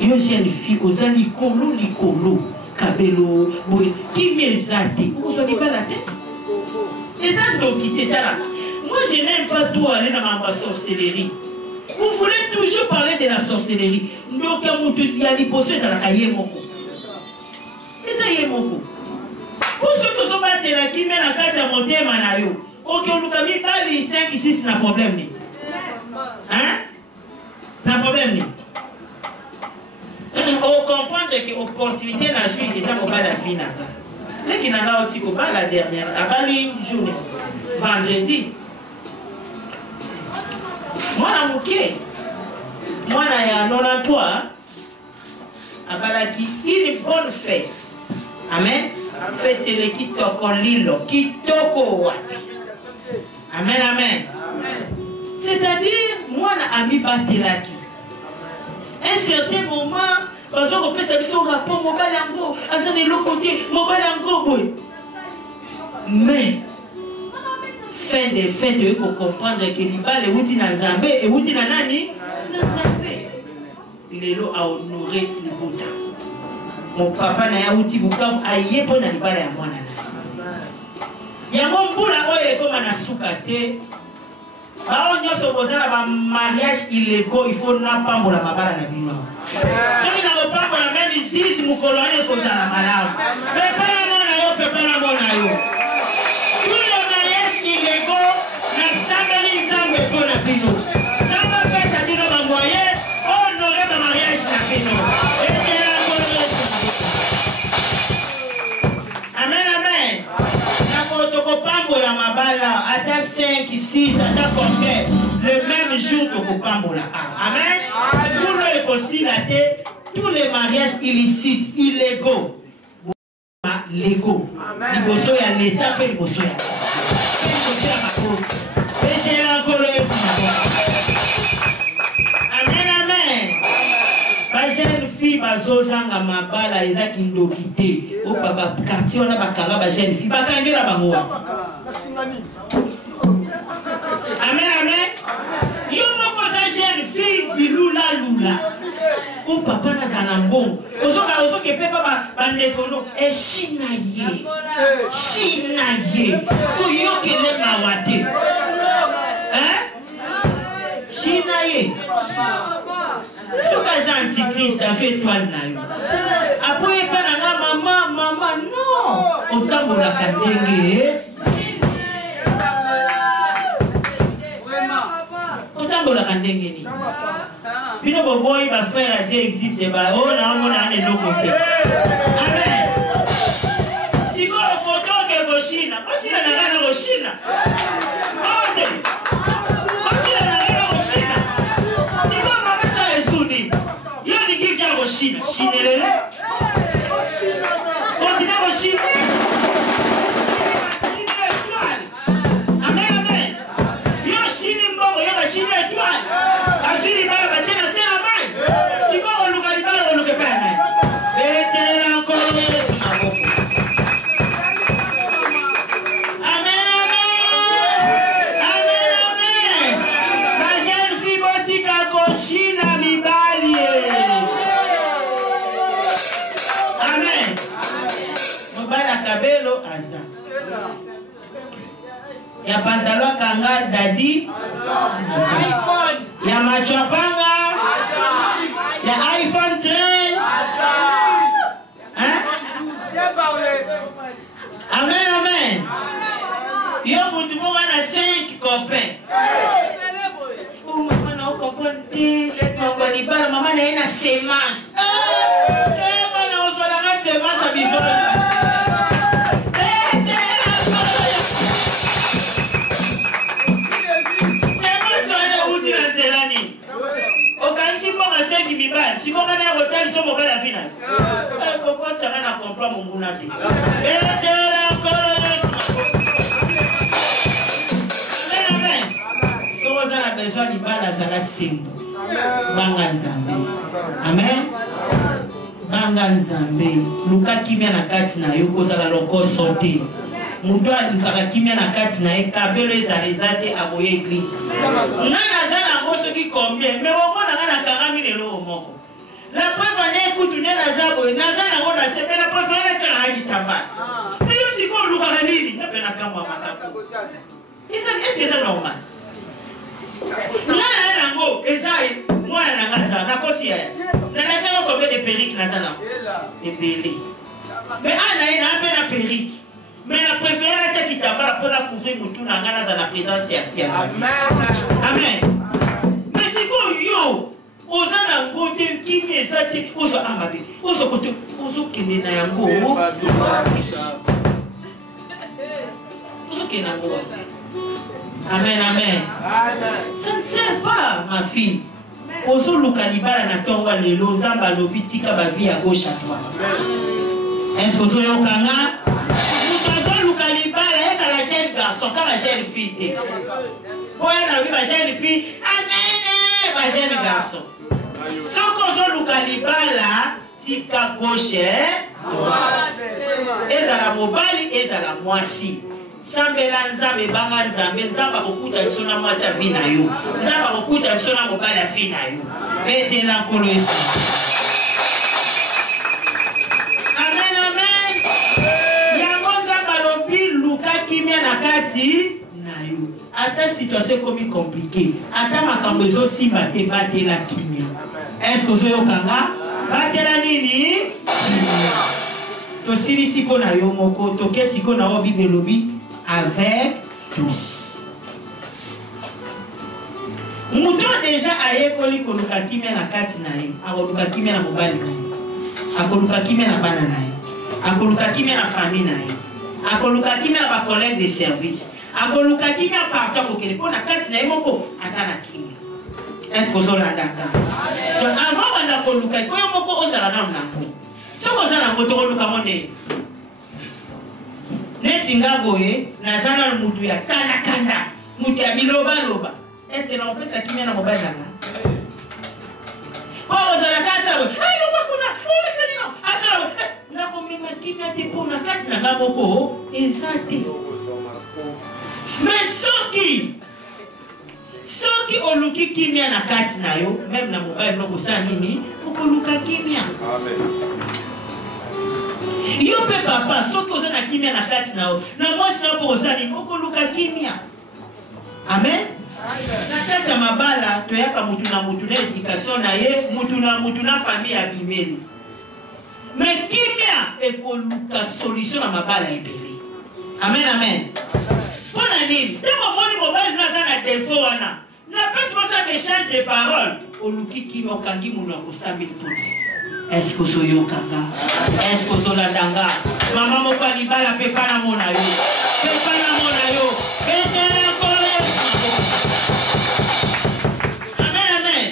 Yo jeune fille oza likolo kabelo boye kimia eza te okozwa libala te eza ndoki te tala. Moi je n'aime pas tout aller dans ma sorcellerie. Vous voulez toujours parler de la sorcellerie. Donc il y a l'hypothèse ezala kaye moko. Eza ye moko. Pour ceux qui sont battus la kimia na kati ya motema na yo. Ok, on a mis pas les 5 ici, c'est un problème. Hein? C'est un problème. On comprend que l'opportunité n'a joué qui est en bas la vie. Mais qui n'a aussi qu'au bas la dernière, avant une journée, vendredi. Moi, je suis moi, je suis 93. Une bonne fête. Amen. Fête le kitoko lilo, kitoko. Amen, amen. C'est-à-dire, moi, je suis ami Batelaki. Un certain moment, parce qu'on peut savoir son rapport, mon balango, à de l'autre côté, mon balango. Mais, fin des fêtes, il faut comprendre que les balles, et où na Zambé, et où na nani, Lélo a honoré le Bouddha. Mon papa n'a pas eu Bukavu, a yé pour na libala ya mwana. Yango mbula oyo ekoma na suka te. Bao nyoso bozana ba mariage illégaux, il faut na pambola mabala na bino. Soki na pambola même ici mukolone kozala malamu. Prépare mona yo, prépare mona yo. Tous les mariages illégaux na sambeli nzambe po na bino. Samba pesa bino ba moyen, honorer ba mariage na bino. Amen, amen. Pambola mabala, à 5, 6, à combien le même jour de Pambola. Amen. Pour le aussi la tête, tous les mariages illicites, illégaux, légaux. Il bosso y a l'état, il bosso y a. Amen, amen. Ma jeune fille, ma zozanga mabala, ils ont kindo quitté. Au papa, quartier, on a bakanga, ma jeune fille, bakanga la bangoa. Amen, amen. Yo moko za jeune fille, bilula lula. Au papa na zanambon. Ozo ke pepa ba nekono. E china ye. Koyo kele mawate. Hein? China ye. Soka za antichrist avec toi na yo. Après pa na maman non. Otambola kandenge. Otambola kandenge ni. Pino boboy ba frère a dit existe ba oh na on a ne lokote. Amen. Siko photo ke boshina. Basi na ngana boshina. Ote. Basi na ngana boshina. Siko mama sa esudi. Yo ni gift ya boshina. Shinelele. Boshina. Continue boshina. Kabelo aza. Ya pantalon kanga dadi. Ya machopanga. Ya iPhone 13. Hein? Amen, amen. Yo mutu mo wana 5 copains. Oh maman na comprendre te. Maman ni bala maman na ina semence. Bana ozwa na semence a biso. Si vous avez un hôtel, ils sont mauvais la finale. Pourquoi ça n'a pas compris mon bounati? Amen. Si vous avez besoin de bala, ça va se Banga Nzambe. Amen. Banga Nzambe. Luka kimia na kati na yo kozala loko sorti. mutu alukaka kimia na kati na ye kabelo ezaleza te aboye église nga naza nango soki combien mais omona nga nakangami lelo moko la preuve ane ekutu nde naza boye naza nango na se mais la preuve ane tiaka kitambala mais yo siko olukaka nini nga mpe nakamwa makafu est-ce que eza normal nga naye nango eza mwana nanga naza nakosi yaya nanasaka combien de perrique naza nango ebele mais anaye naa mpe na perrique mais la préférée la tchaki tabara pour la couvrir mutu na ngana dans la présence ya amen mais c'est quoi yo oza na ngote kimi ezati ozo amabe ozo kote ozo kende na yango ozo kende na yango amen amen ça ne sert pas ma fille ozo luka libala na tonga lelo nzamba lobi tika ba vie à gauche à droite est-ce que ozo yokanga la jeune garçon, comme la jeune fille. Pour elle, la jeune fille, amen, ma jeune garçon. Ce qu'on a le calibala, tika gauche, et à la mobile, et à la moisi. Sambela nzambe banga nzambe nzamba kokuta tsona mwasa vina yo. Nzamba kokuta tsona mobile vina yo. Et de la colonie. Kimia na kati na yo ata situation comme compliquée ata makambo ezo simba te batela kimia est-ce que ozo yokanga batela nini tosili siko na yo moko toke siko na yo bible lobi avec tous muto déjà ayekoli koluka kimia na kati na ye akoluka kimia na mobali na ye akoluka kimia na bana na ye akoluka kimia na famille na ye akoluka kimia na ba collègue de service akoluka kimia partout kokele pona kati na yemoko atana kimia est-ce que ozola ndaka donc avant banda koluka il faut yomoko ozala na ndako soko ozala ngoto koluka monde neti ngaboye nazana mutu ya kanda kanda mutu ya biloba loba est-ce que na opesa kimia na mobile nanga ozala kasa ai no bakuna ole senino asala nakomema kimia te mpona kati na nga moko eza te mais soki oluki kimia na kati na yo meme na mobile nokosala nini okoluka kimia yo mpe papa soki oza na kimia na kati na yo na mwasi na yo mpo kosala nini okoluka kimia amen na kati ya mabala toyaka mutu na mutu na éducation na ye mutu na famille ya bimeli mais kimia ekoluka solution na mabala ebele amen amen mpona nini ntango moni mobali naza na défaut wana napesi mosaka échange de parole oluki kimia okangi munu akosambeli mpona est-ce que ozoyokanga est-ce que ozolandanga mama moko alibala mpe pana mona yo mpe pana mona yo petela kolo amen amen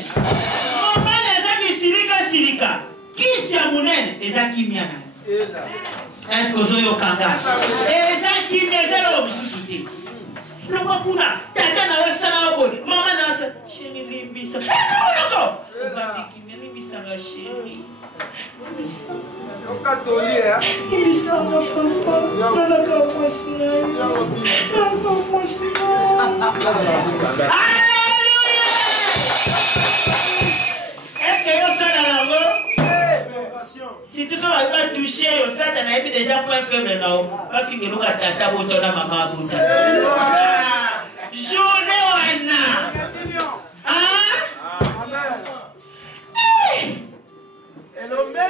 mobali eza bisilika kisi ya munene eza kimia na est-ce que ozoyokanga eza kimia eza eloko mosusu te lokwa kuna tata na wasala wabone mama na wasa sheri limbisa kamonoko ovandi kimia limbisanga sheri limbisanga papa nalaka mwasi na yo nalaka mwasi na yo alleluya est-ce que yo sala nango si tout ça va toucher au ça t'en as déjà point faible là va finir le tata botona mama bota journée wana ah amen elombe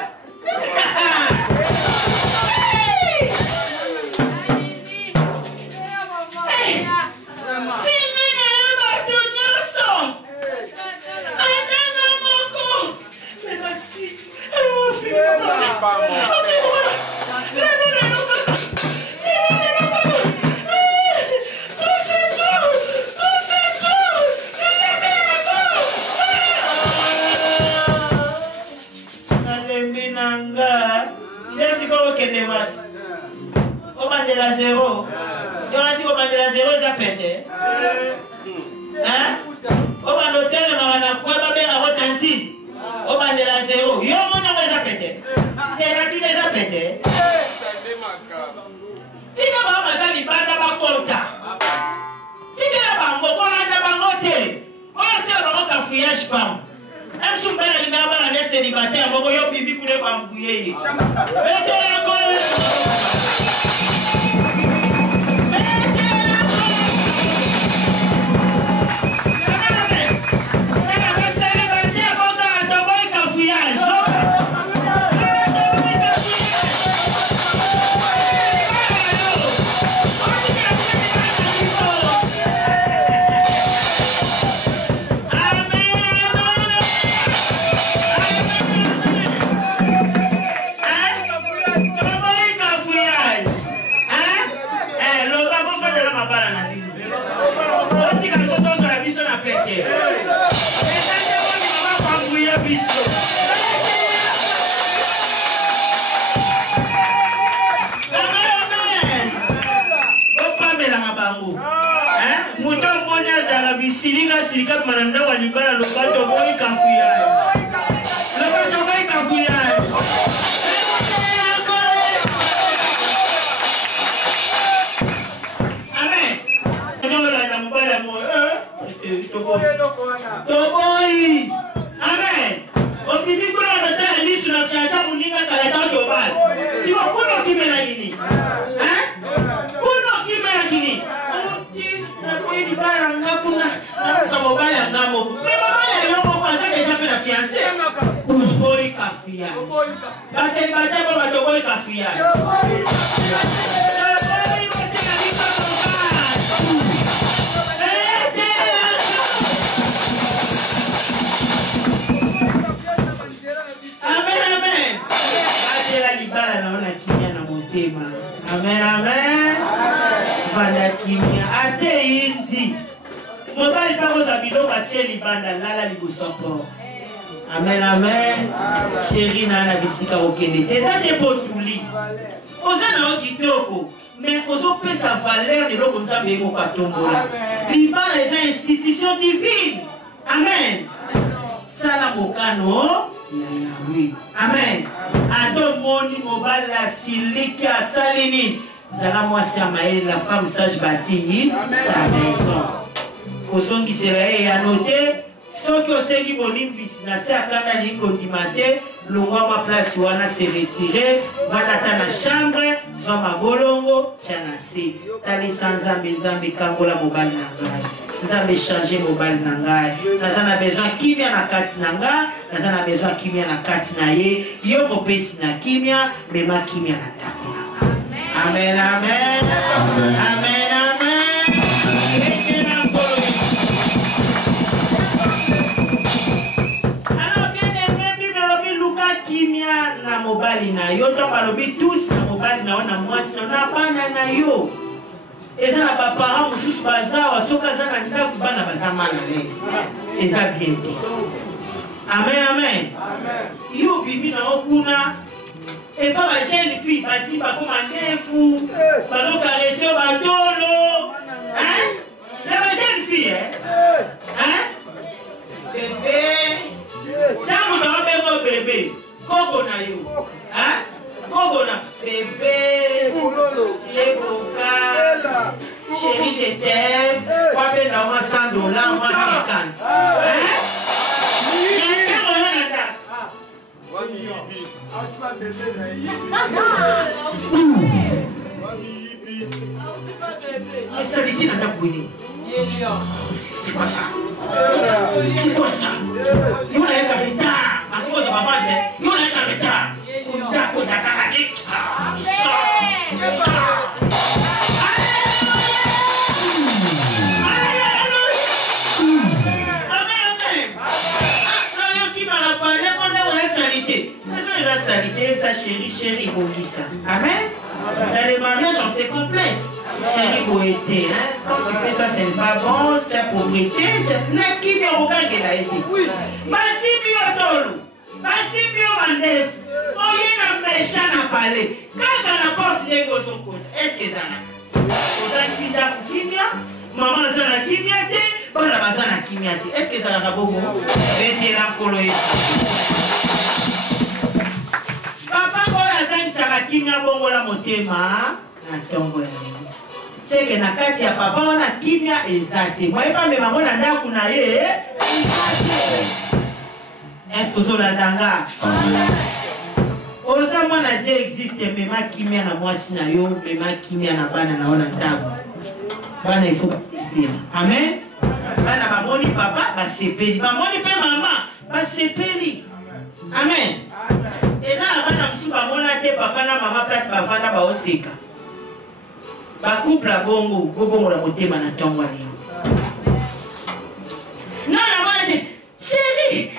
Obandela zéro. Yo asi obandela zéro za pete. Hein? Obandotel mangana kwa babena rotanti. Obandela zéro. Yo mona za pete. Tera tu za pete. Sika ba mazali cafouillage par. Même si on parle de gars qui sont célibataires, on va y aller pour les bambouiller. Silika mananda walibala lobato boy kafouillage. Lobato boy kafouillage. Amen. Ndola na mbala mo toboy. Amen. Obibi kuna nataka lisu na fianza muninga kala tato bal. Sio kuno kimela nini? Kuno kimela nini? Ni bara ngakuna kama bala ngamo prima bala yoko kwanza déjà pe la fiancé boy kafia bate bate baba to boy kafia amen amen bate la libala naona kimya na motema amen amen bana kimya ate inzi mobali pako za bilo bacheli banda lala liboso porte amen amen chéri na na bisika okende teza te potuli oza na okitoko mais ozo pesa valeur de loko nzambe eko katombola libala eza institution divine amen sala mokano ya Yahweh amen adomoni mobali asiliki asali nini zala mwasi ya maele la femme sage bâtie sa maison kozongi sera ya noté soki osengi bolimbisi na se akanda likondima te longwa ma place wana se retire vatata na chambre zwa mabolongo tia na se talisa nzambe nzambe kangola mobali na ngai nzambe changer mobali na ngai naza na besoin kimia na kati na ngai naza na besoin kimia na kati na ye yo mopesi na kimia mema kimia na ndako na ngai amen amen amen amen. Na mobali na yo to balobi tous na mobali na ona mwasi na bana na yo eza na ba parents mususu bazawa soka za na ndako bana bazamana lesi eza bien dit amen amen yo bibi na okuna et pas ma jeune fille basi ba koma ndefu bazo caresser badolo hein la ma jeune fille hein bébé damu na obego bébé Kogo na yo, hein? Kogo na bébé, tu es beau gars, chérie je t'aime, quoi ben dans moi $100, moi 50, hein? C'est quoi ça? C'est quoi ça? Il y a un retard. Il y a un retard. Chérie, amen. Dans les mariages, on se complète. Chérie, boété, hein. Quand tu fais ça, c'est pas bon, c'est ta propriété. Tu qui me regarde qu'il a été. Basi biotolo, basi biomandef. Oye na méchant na parler. Quand on apporte des gros cause, est-ce que ça n'a? Vous avez da kimia, maman zana kimia te, bana bazana kimia te. Est-ce que ça n'a pas beaucoup? Vétéran coloé. Papa kola zani saka kimia bongo la motema na tongo ya. c'est que na kati ya papa wana kimia ezate moi pas me bango na ndaku na ye est-ce que zo la danga oza mwana Dieu existe mema kimia na mwasi na yo mema kimia na bana na ona ndaku bana il faut amen bana bamoni papa basepeli bamoni pe mama basepeli amen et na bana musu bamona te papa na mama place bavanda baoseka ba couple la bongo bongo la motema na tongo ali non la mona te chérie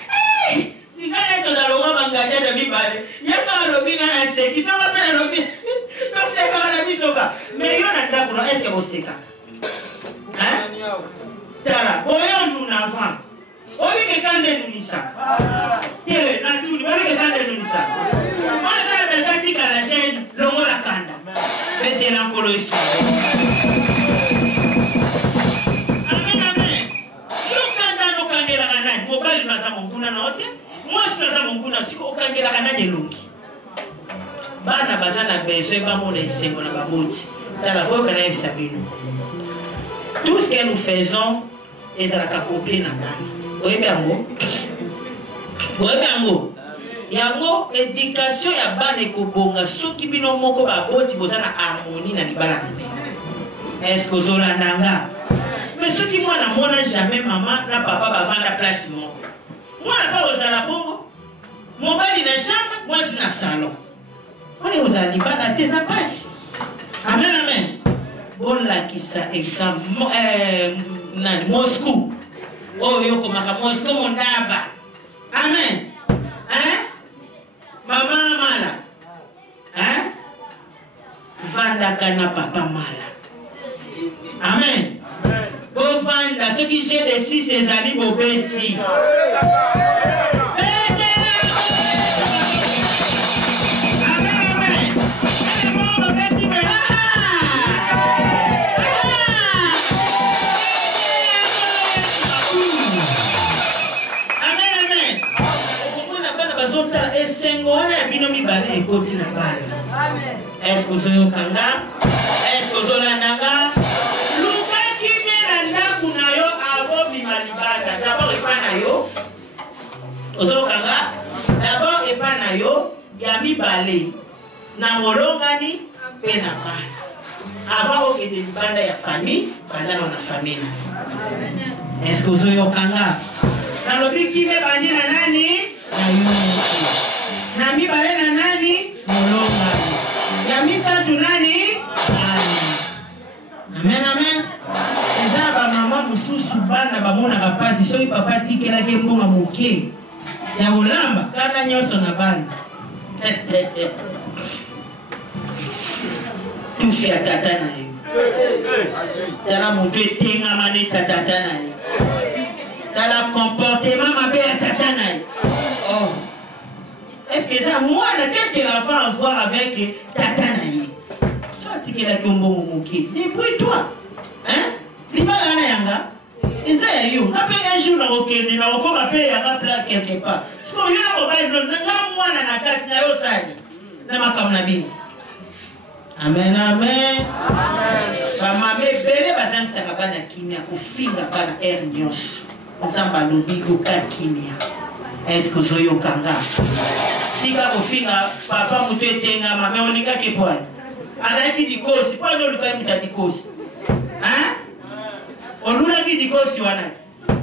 ngana to da loba bangaja da bibale yeso alobi ngana seki so ba pela lobi to seka na bisoka mais yo na ndako no est-ce que vous seka hein tala boyo nous avant obi ke kande nunisa te na tu obi ke kande nunisa mwana be kati kana chaîne longo la kanda bete na kolo isu amen amen yo kanda no kangela kana mobile na za monguna na ote mwasi na za monguna siko okangela kana jelungi bana bazana besoin ba mona esengo na baboti tala boyo kana efisa bino tout ce que nous faisons est à la copie na bana oyebi yango yango éducation ya bana ekobonga soki bino moko baboti boza na harmonie na libala na bino est-ce que ozolanda nga mais soki mwana mona jamais mama na papa bavanda place moko mwana pa ozala bongo mobali na chambre mwasi na salon oni ozala libala te eza pasi amen amen bolakisa exemple nani Moscou oh yoko maka Moscou mondaba amen hein mama mala hein vanda kana papa mala amen bo vanda ce qui j'ai de 6 ezali bobeti esengo wana ya bino mibale ekoti na bana est-ce que ozoyokanga est-ce que ozolandanga luka kimia na ndaku na yo abobima libanda d'abord epa na yo ozoyokanga d'abord epa na yo ya mibale na molongani mpe na bana avant okende libanda ya famille bandana na famille na est-ce que ozoyokanga nalobi kimia bandi na nani na yo na mibale na nani molonga ya misatu nani amen amen eza ba mama mususu bana bamona bapasi soki papa tikelaki mbonga moke ya olamba kana nyonso na bana tufi ya tata na yo tala moto etengama neti ya tata na yo tala comportement mabe ya tata na yo oh est-ce que ça moi qu'est-ce que l'enfant a à voir avec tata naïe soit tu qu'elle a qu'un bon moqué débrouille-toi hein libala na yanga eza ya yo ngape un jour na okende na okoma pe ya plat quelque part so yo na mobile na mwana na kati na yo sani na makam na bino amen amen ba mame bele bazamisa kabana kimia kufinga bana nyonso bazamba lobi luka kimia est-ce que zoyo kanga tika kofinga papa muto etenga mame olinga ke poa azaki dikosi pa no luka muta dikosi hein olula ki dikosi wana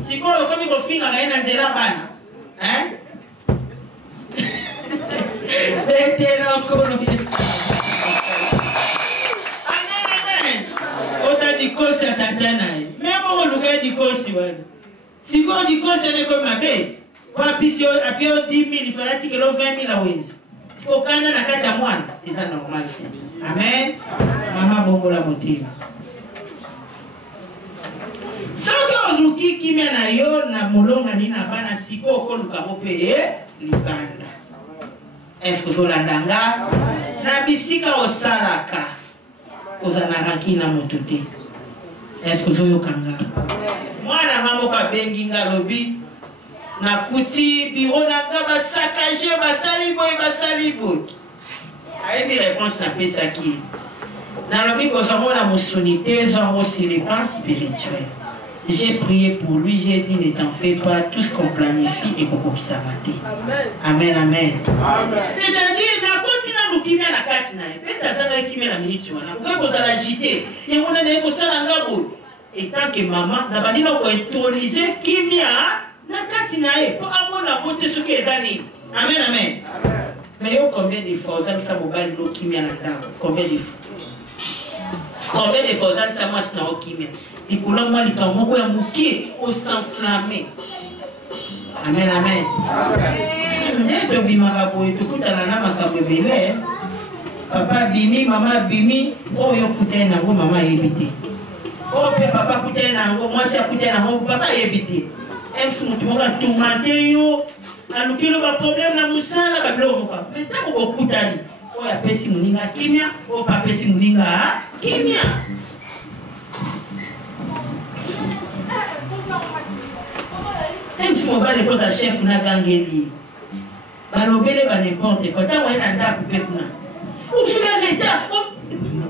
siko okomi kofinga ngaina nzela bana hein betela okolo amen ota dikosi atatana même luka dikosi wana siko dikosi ne ko mabe papi si apio 10,000 il fallait que l'on 20,000 à Wezi. Si on a la carte à moi, c'est normal. Amen. Maman bongola motima. Soko luki kimia na yo na molonga ni na bana siko ko lukabo pe libanda. Est-ce que zolandanga na bisika osalaka ozana hakina motuti. Est-ce que zoyokanga? Mwana mamo ka bengi ngalobi na kuti biro nanga basakaje basali boy ayebi réponse na pesa ki Nalobi kozamona musonité, sur les plans spirituels. J'ai prié pour lui, j'ai dit ne t'en fais pas, tout ce qu'on planifie et qu'on puisse s'amater. Amen, amen. C'est-à-dire, la continue à nous qui vient à la carte, peut-être à la qui vient à la minute, on va vous agiter, et on a des personnes en gabou. Et tant que maman, n'a pas dit qu'on introniser qui vient la carte, pour avoir la beauté sur les années. Amen, amen. Mais combien de fois, ça ça mobile qui vient à la table? Combien de fois? Combien de fois, ça moi, c'est dans qui vient? Et pour là, moi, les camons, on mouqué, on s'enflammait. Amen, amen. Dès que bimara boy, tout à la nama kabebele, papa bimi, maman bimi, oh yo putain nango, maman évité. Oh papa putain nango, moi c'est putain nango, papa évité. Est-ce que tu m'as tourmenté yo? Alors qu'il y a un problème dans le sang, là, mais tant qu'on a coutani, oh ya pesi muninga kimia, oh papa pesi muninga kimia. Même si on va les poser à chef na gangeli, balobele ba n'importe quoi. Tant on est dans la poupée na. Ou tu as l'état,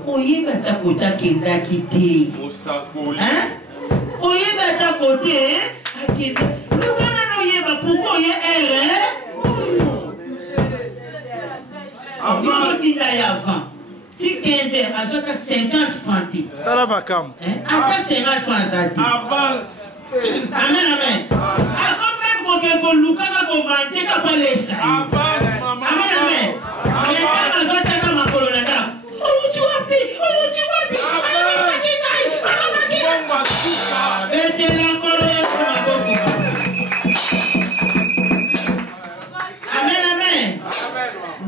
oh y va ta kota kenda kité. Hein? Oh y va ta côté, hein? Akita. Le kana no y va pourquoi y est avant. Si là avant. Si 15 heures, à toi 50 francs. Dans la macam. À 50 francs avance. Amen, amen. Avant même que Lucas a commencé à parler ça. Amen, amen. Mais quand on va faire ma colonada, oh tu vois plus, oh tu vois plus. Amen, amen.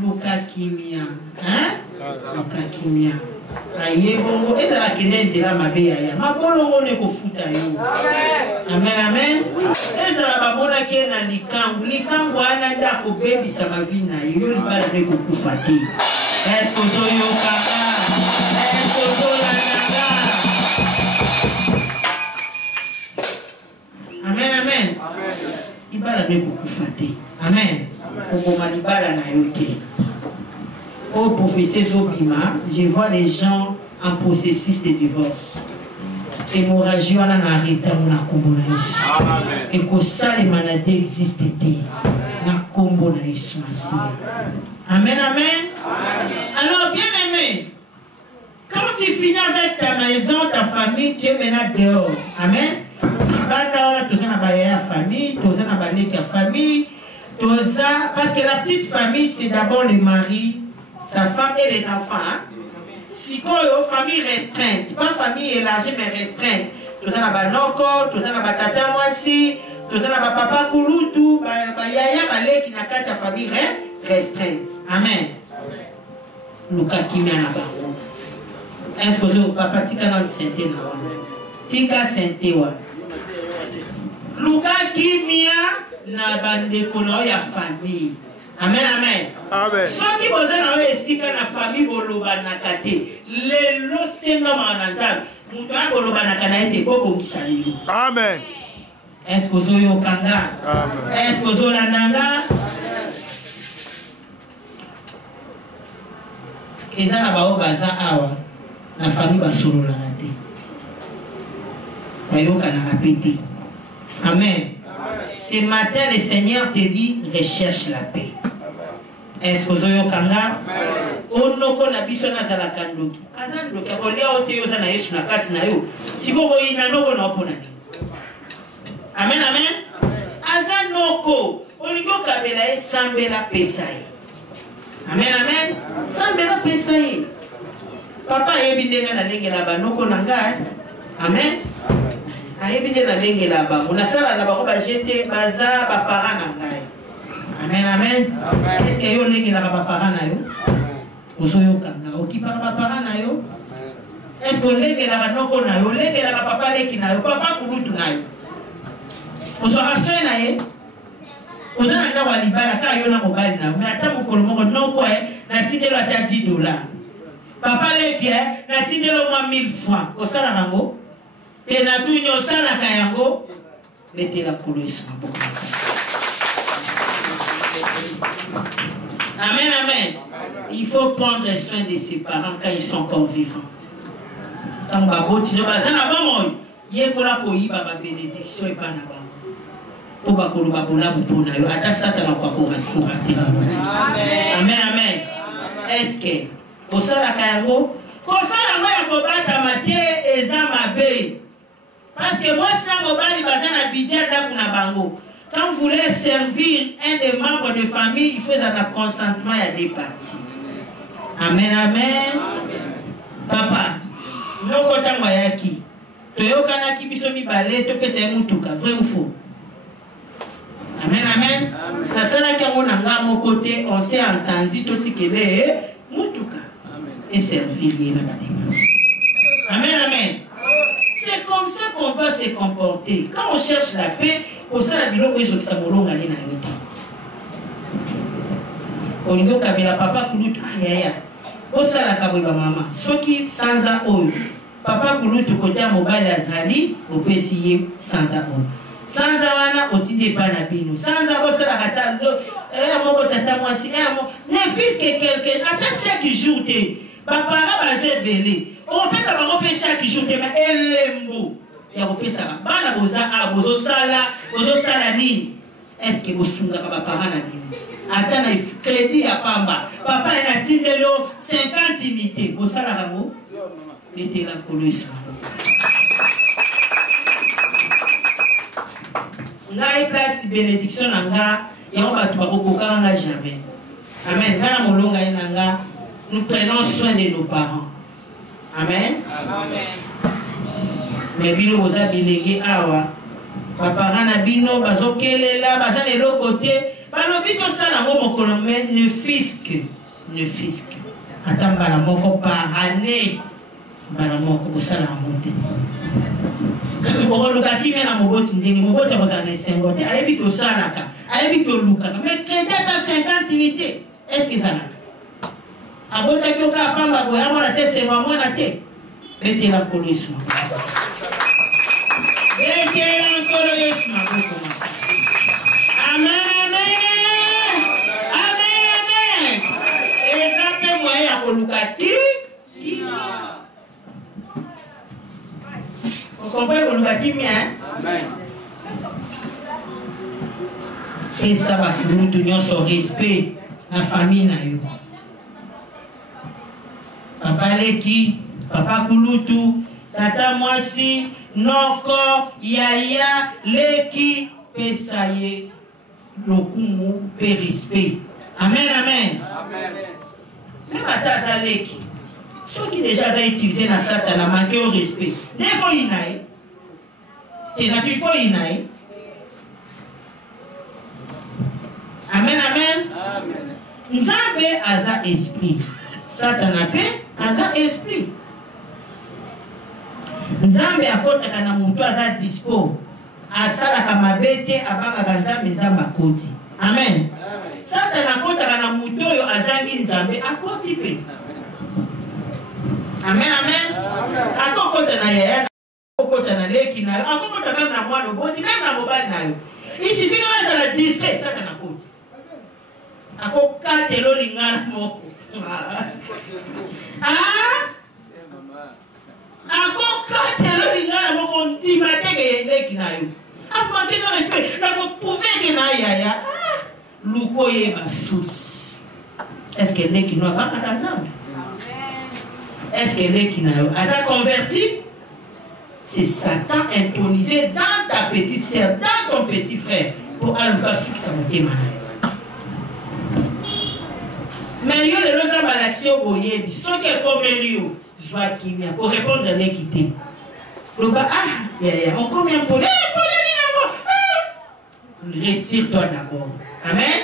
Lucas Kimia, hein? Lucas Kimia. Aïe bongo et la kenezi la mabeya ya mabolongo ne kofuta yo. Amen amen. Ezala bamona ke na likangu ana ndako bebi sa mavina yo libala ne kokufa te. Est-ce que yo kaka? Est-ce que la nanga? Amen amen. Libala ne kokufa te. Amen. Okoma libala na yo te. Au professeur Zobima, je vois les gens en processus de divorce. Hémorragie, on a arrêté, on a combo. Et que ça, les maladies existent. On a combo. Amen, amen. Alors, bien aimé, quand tu finis avec ta maison, ta famille, tu es maintenant dehors. Amen. Tu as la famille, tu as la famille, parce que la petite famille, c'est d'abord le mari, sa femme et les enfants. Hein? Si quoi, famille restreinte, pas famille élargie mais restreinte. Tout ça n'a noko, tout ça n'a tata moisi, tout ça n'a papa kouloutou, yaya balé qui n'a qu'à ta famille restreinte. Amen. Luka kimia na bango. Est-ce que papa tika na santé na wa? Tika santé wa. Luka kimia na bande kono ya famille. Amen, amen. Amen. Ceux qui posent dans la famille, boloba nakate. Les losenga mananzal. Moutoua boloba nakana ete boko mkisalio. Amen. Est-ce que vous avez kanga? Amen. Est-ce que vous avez nanga? Et ça, na baza awa. La famille va solo la rate. Bayoka na répété. Amen. Ce matin, le Seigneur te dit, recherche la paix. Est-ce que vous avez kanga? Onoko na biso na zala kandoki. Azan doki akolia ote yo za na Yesu na kati na yo. Siko ko ina noko na opona ni. Amen amen. Azan noko olingo kabela e sambela pesai. Amen amen. Sambela pesai. Papa yebi ndenga na lenge la banoko na ngai. Amen. Ayebi ndenga na lenge la ba. Unasala na ba ko ba jete baza ba parents na ngai. Amen, amen. Est-ce que vous avez un papa? Vous avez un papa? Est-ce que vous avez un papa? Vous avez un papa? Papa kurutu nayo. Vous avez un soin. Vous avez un libala car vous avez un mobile nayo. Mais attends, vous avez un quoi? Natide lo ata $10. Papa leki natide lo moins 1000 francs. Vous avez un rango. Et na tout nyo sala kayango. Mettez la couleur sur ma boca. Amen, amen. Il faut prendre soin de ses parents quand ils sont encore vivants. Quand baboti no bazana bamo yekola ko yiba ba bénédiction et pas na ba. Po ba ko ba bola mpona yo ata satana kwa ko ratira. Amen, amen. Est-ce que pour ça la kayango pour ça la moi ya ko bata maté eza mabe. Parce que moi si la mobali bazana budget là kuna bango. Quand vous voulez servir un des membres de famille, il faut un consentement, il y a des parties. Amen, amen. Papa, nous comptons Wayaki. Toyokana ki biso mi balé, to pese mutuka, vrai ou faux? Amen, amen. La seule qui a mon côté, on s'est entendu tout ce qu'il est mutuka. Et servir la dimanche. Amen, amen. C'est comme ça qu'on doit se comporter. Quand on cherche la paix, pour ça la bilo ils ont samolonga na yote. Olingo kabila papa kulutu ayaya. Osa la kabwa mama. Soki sanza oyo. Papa kulutu kotia mobile azali opesiye sanza oyo. Sanza wana otide pa na bino. Sanza osa la kata lo moko tata mwasi ne fils que quelqu'un ata chaque jour te. Papa ba zebele. On peut ça va chaque jour te mais elembo. Ya kopesa bana boza bozo sala nini est-ce que bosunga ka parents na bino ata na crédit ya pamba papa ena tindelo 50 unités bosala rango était la police ngai place bénédiction nanga ya batu bakokoka nga jamais amen ngana molonga nanga nous prenons soin de nos parents amen amen. Mais bino boza bilégué awa papa na bino bazokelela baza de l'autre côté balobi to sala mo mokolo mais ne fisque atamba la moko par année bala moko bosala monte bokoluka kimia na moboti ndenge moboti boza na sengote ayebi to salaka ayebi to luka mais crédit à 50 unités est-ce que ça n'a abota kyoka pamba boya mona te se wa mona te ete la police Amen, amen. Amen, amen. Et ça peut moyen à Kolukati. Vous comprenez Kolukati bien? Amen. Et ça va nous donner son respect la famille na yo. Papa Leki, Papa Kulutu, Tata Mwasi, Noko, Yaya, Leki, Pesaye, Lokumu, Périspe. Amen, amen. Amen. Même à Taza Leki, ceux qui déjà ont utilisé la Satan, manqué au respect. Ne faut y naï. Et là, il faut y naï. Amen, amen. Amen. Nzambe aza esprit. Satan a paix, aza esprit. Nzambe akotaka na mutu aza dispo. Asalaka mabete abangaka nzambe nzambe akoti. Amen. Satan akotaka na mutu oyo azangi nzambe akoti pe. Amen, amen. Akokota na yaya, akokota na leki na yo, akokota même na mwana boti, même na mobali na yo. Il suffit que ça la distrait, Satan akoti. Akokate lo lingana moko. Ah? Akokate lo lingana moko ndimate ke leki na yo. Apmate no respect, na ko prouver que na yaya. Luko ye basous. Est-ce que leki no va ensemble? Est-ce que leki na yo a converti? C'est Satan intronisé dans ta petite sœur, dans ton petit frère pour aller sur sa montée. Mais yo le loza balaxio boyebi, so que comme lui Joachim pour répondre à l'équité. Le bas on combien pour retire-toi d'abord. Amen.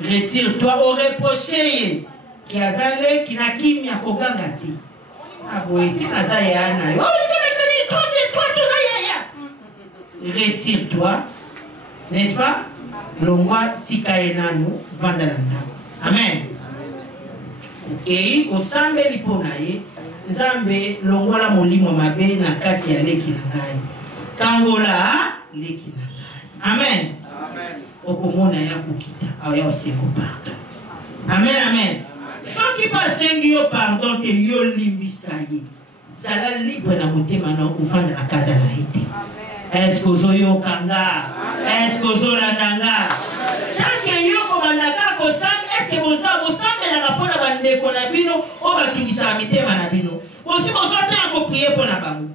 Retire-toi au reproché qui a zalé qui n'a kimia kogangati. Aboité nazaya na yo. Oh, c'est toi tout ça. Retire-toi. N'est-ce pas? Longwa tikaenanu vandalanda. Amen. Et au sambe liponaye nzambe longola molimo mabe na kati ya leki na ngai kangola leki na ngai. Amen. Amen. Okomona ya kokita ayo seko pardon. Amen, amen. Ceux qui passent yo pardon te yo limbisa ye. Zala libre na motema na ufanda na kada na ite. Est-ce que zo yo kanga? Est-ce que zo landanga? Tant que yo komandaka ko sam, est-ce que boza na rapona bandeko na bino o batungisa mitema na bino. Aussi bozo ta ko prier pour na bango.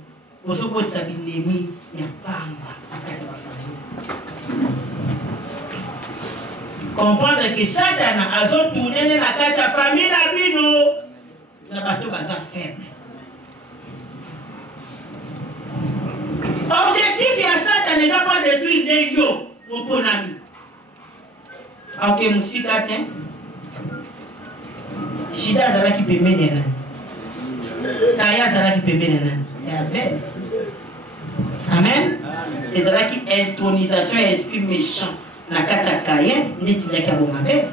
Bozo botsa binemi ya pamba akati ba famille. Comprendre que Satan a tourné na kati ya famille na bino na bato baza faible. Objectif ya Satan n'est pas détruire des yo mon bon ami. Ok musika te. Shida zala ki pembeni na. Kaya zala ki pembeni na. Ya belle. Amen. Et zala ki intronisation et esprit méchant. Na kata Caïn, neti leka bomabe.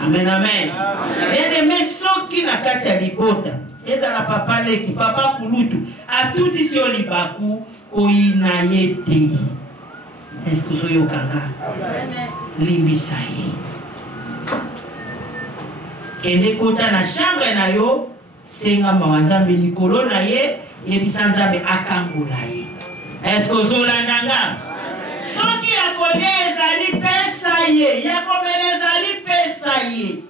Amen, amen. Bien aimé, ceux qui na kata libota, ezala papa leki, papa kulutu, a tout ici au libaku, koina yete. Est-ce que vous kanga? Limbisai. Kende kota na chambre na yo, senga mawanzambe likolo na ye, yebisanzambe akangola ye. Est-ce que vous landanga? Soki ya koleza li pesa ye, ya komeleza li pesa ye.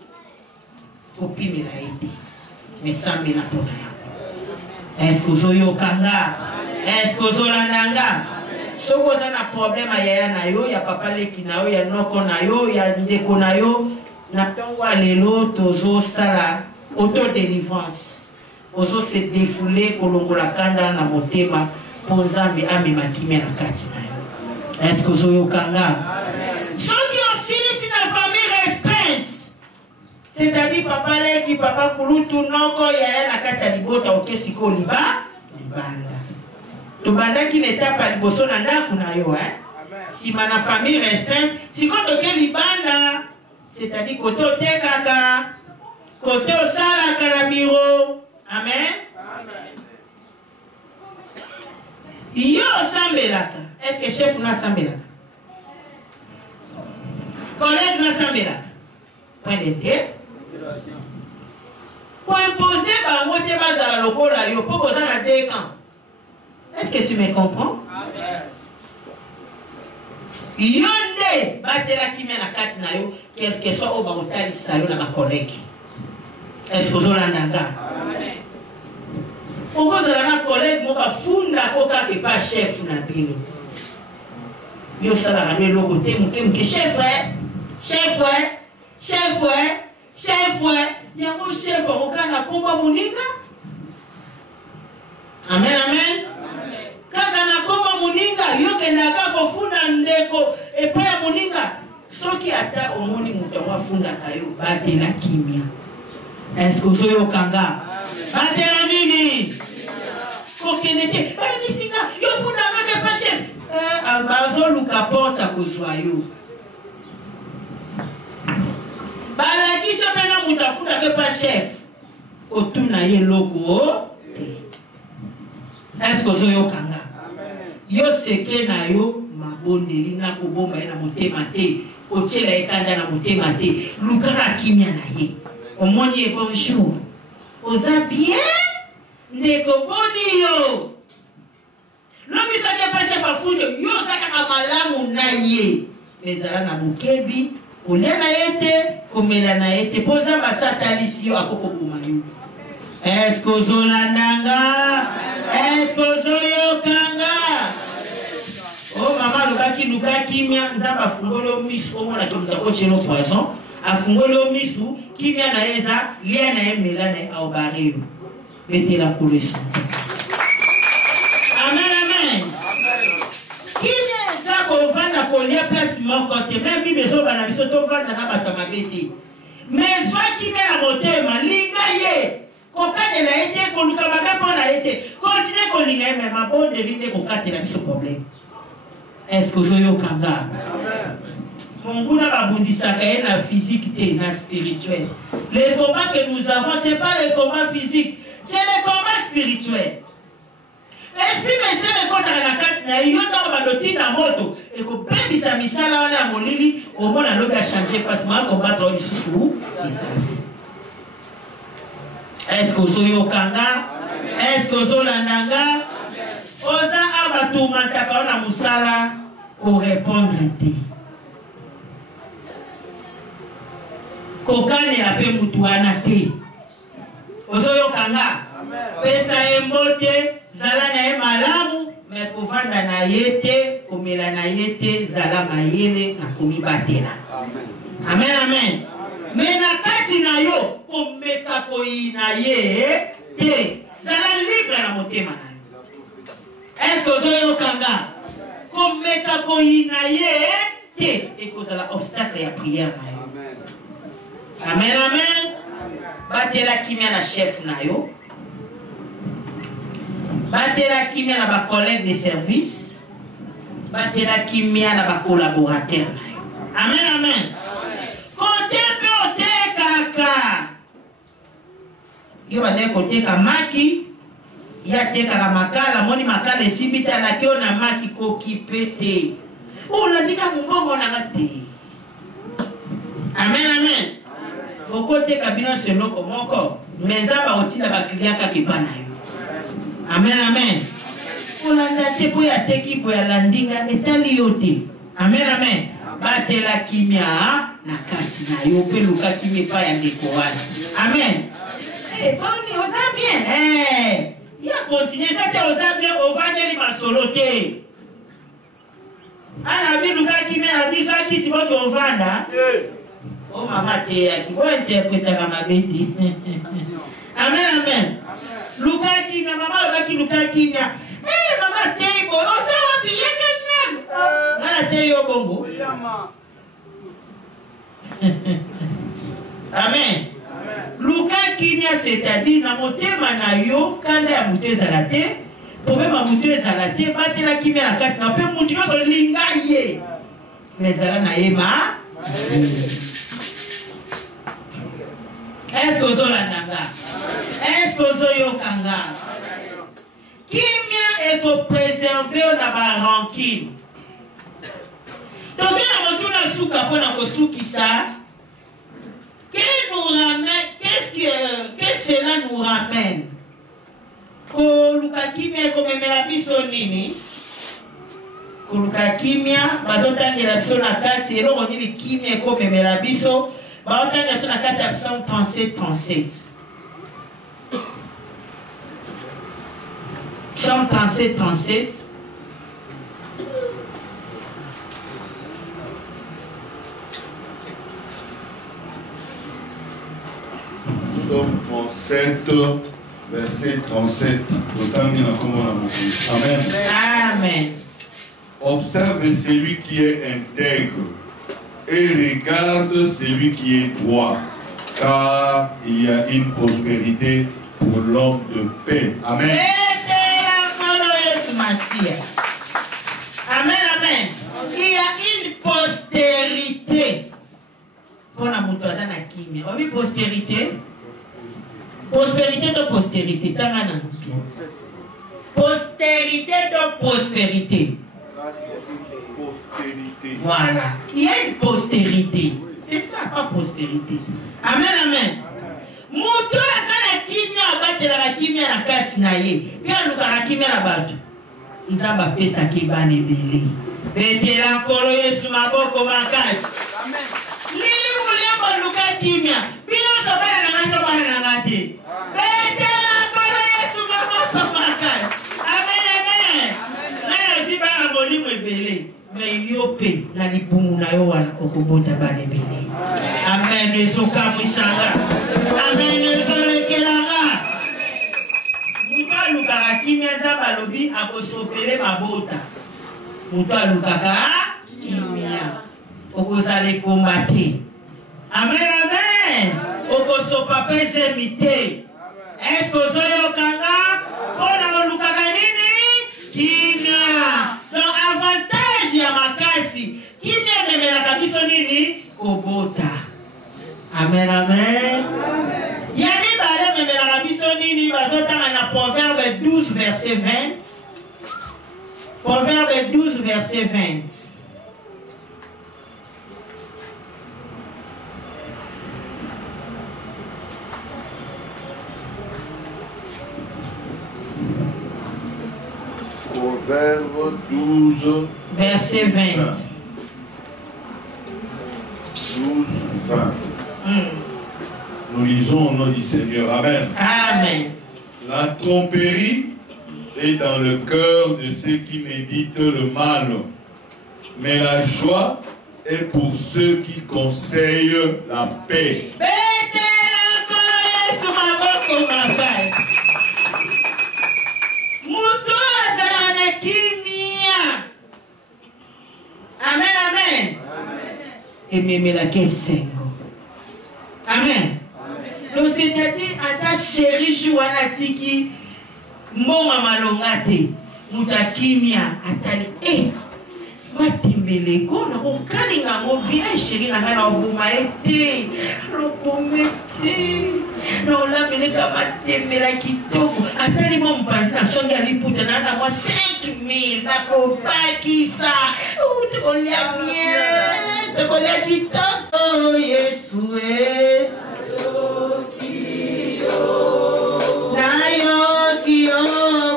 Kopime la ete, mesambe na pona ya. Est-ce que zo kanga? Est-ce que zo landanga? Soko za na problème ya na yo, ya papa leki na yo, ya noko na yo, ya ndeko na yo, na tongwa lelo tozo sala auto-délivrance. Ozo se défouler kolongola kanda na motema, ponzambe ame makime na kati na yo. Est-ce que vous kanga? Ceux qui ont signé dans la famille restreinte, c'est-à-dire papa leki, papa kulutu, noko, ya na kata libota, ok, siko liba, libanda. Tubanda qui n'est pas liboso na ndaku na yo, hein? Si ma famille restreinte, si quand ok libanda, c'est-à-dire koto te kaka, koto sala karabiro, amen? Yo sambelaka. Est-ce que chef n'a sambelaka? Collègue n'a sambelaka? Point d'été. Pour imposer par moté bazala lokola yo pour poser na deux camps. Est-ce que tu me comprends? Yonde batela ki mena kati na yo quel que soit au bautali sa yo na ba collègue. Est-ce que vous landanga? Pourquoi vous avez un collègue qui a fondé qui n'est pas chef na bino? Yo sala le côté chef chef chef chef yango chef okana komba muninga. Amen amen. Kaka na komba muninga yo kendaka kofunda ndeko epa ya muninga soki ata omoni mutu wafunda kayo batela kimia. Est-ce que vous avez kanga? Batela nini? Kokenete, misinga, yo funda ngake pa chef. Abazo luka porta kozwa yo. Balaki sepena mutafunda ke pa chef. Kotuna ye loko. Est-ce que vous avez kanga? Yo seke na yo mabondeli na kobomba na motema te. Ochela ekanda na motema te. Luka kimia na ye. Omoni e bonjour. Oza bien? Ndeko boni yo. Lobi soki pa chef afundo yo saka malamu na ye. Ezala na bukebi, olia na yete, komela na yete, poza basata lisio akoko buma yo. Est-ce que zolandanga? Est-ce que zoyokanga? Oh mama luka kimia nzamba fungolo misu omona kimta ochelo poison. Afungolo misu kimia na eza lia na emela na aobare yo. Mettez-la pour le son. Amen, amen. Qui vient ça qu'on va na coller place mon côté, même si besoin na biso to vanda na batama beti. Mais soit qui met la motema lingaye. Kokane na été koluka mabe pona été. Continue kolinga même ma bonne de ligne kokate na biso problème. Est-ce que joyo kanga? Amen. Monguna babundisaka na physique te na spirituel. Les combats que nous avons, c'est pas les combats physiques. C'est le combat spirituel. L'esprit méchant est contre la carte na mais yo ndako bandoti na moto ekobebisa misala wana ya molili omona lobi achange facilement combattre oyo lisusu ezali. Est-ce que ozoyokanga? Est-ce que ozolandanga? Oza abatumantaka wana musala korépondre te kokanela mpe mutu wana te. Ozoyokanga? Pesa ye mbote zala na ye malamu me kovanda na ye te komela na ye te zala mayele na komibatela. Amen, amen. Me na kati na yo komeka koyina ye te zala libre na motema na yo. Est-ce que ozoyokanga? Komeka koyina ye te ekozala obstacle ya prière na yo. Amen, amen. Batela kimia na chef na yo. Batela kimia na ba collègue de service. Batela kimia na ba collaborateur na yo. Amen, amen. Kote pe otekaka. Yo bane koteka maki. Ya teka la makala moni makala esibita na kio na maki kokipete. Ulandika mbongo na ngate. Amen, amen. Okote kabino seloko moko menzaba otina ba client ka kipana yo. Amen, amen. Olanda te po ya teki po ya landinga etali yote. Amen, amen. Batela kimia na kati na yo pe luka kimia pa ya ndeko wana. Amen. Boni oza bien. Ya continue ça te oza bien ovandeli masolo te. Ana bi luka kimia na bi fa kiti boto ovanda. Oh maman te ya ki bo interpréter ma beti. Amen, amen. Luka kimia mama ba ki luka kimia. Mama te bo o sa wa bi yeken nan. Mana te yo bongo. Amen. Luka kimia c'est-à-dire na motema na yo kanda ya muteza la te. Problème à muteza la te batela kimia na kati na pe mutu yo linga ye. Nezala na yema. Est-ce que vous est-ce que vous kanga? Kimia est au préserver dans ma rancune. Donc, on qu'est-ce que cela nous ramène? Koluka kimia komemela biso nini? Koluka kimia bazotangela biso na kati eloko nini kimia komemela biso baotangela biso na kati ya Psaume 37. Psaume 37. Psaume 37, verset 37. Amen. Amen. Observe celui qui est intègre et regarde celui qui est droit, car il y a une prospérité pour l'homme de paix. Amen. Amen, amen. Il y a une postérité. Pour la moutouazana kimia. On dit postérité. Prospérité de postérité. Postérité de prospérité. Voilà. Il y a une postérité. C'est ça, pas prospérité. Amen, amen. Moutouazana kimia abatela la kimia na kati na ye. Bien lukara kimia na batu. Nzamba pesa kibane bele. Betela kolo Yesu maboko makasi. Amen. Lili muliambo luka kimia. Bino sobana na ngato bana na ngati. Betela kolo Yesu maboko makasi. Amen, amen. Nana ziba na bolimu ebele. Me yope na libumu na yo wana okobota bane bele. Amen. Ezoka mwisanga. Amen. Ezolekelanga. Mutu lukaka kimia nzamba lobi akosopele mabota. Mutu lukaka kimia. Okozale kombate. Amen, amen. Okosopa pese mite. Est-ce que ozoyo kanga? Ona lukaka nini? Kimia. Donc avantage ya makasi. Kimia memela kabiso nini? Kobota. Amen, amen. Yami bale memela kabiso nini? Bazotanga na Proverbe 12 verset 20. Proverbe 12, verset 20. Proverbe 12, verset 20. 12, 20. Nous lisons au nom du Seigneur. Amen. Amen. La tromperie est dans le cœur de ceux qui méditent le mal, mais la joie est pour ceux qui conseillent la paix. Amen, amen. Et même la question. Amen. Donc c'est-à-dire à ta chérie Joana Tiki, mon malongate, mutakimia atali matimbeleko na kokalinga ngo bien chérie na ngana obuma ete robomete na olambeleka matembela kitoko atali mo mpanzi na songi aliputa na mwa 5000 na kobakisa tokolia bien tokolia kitoko Yesu nayo kio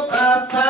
papa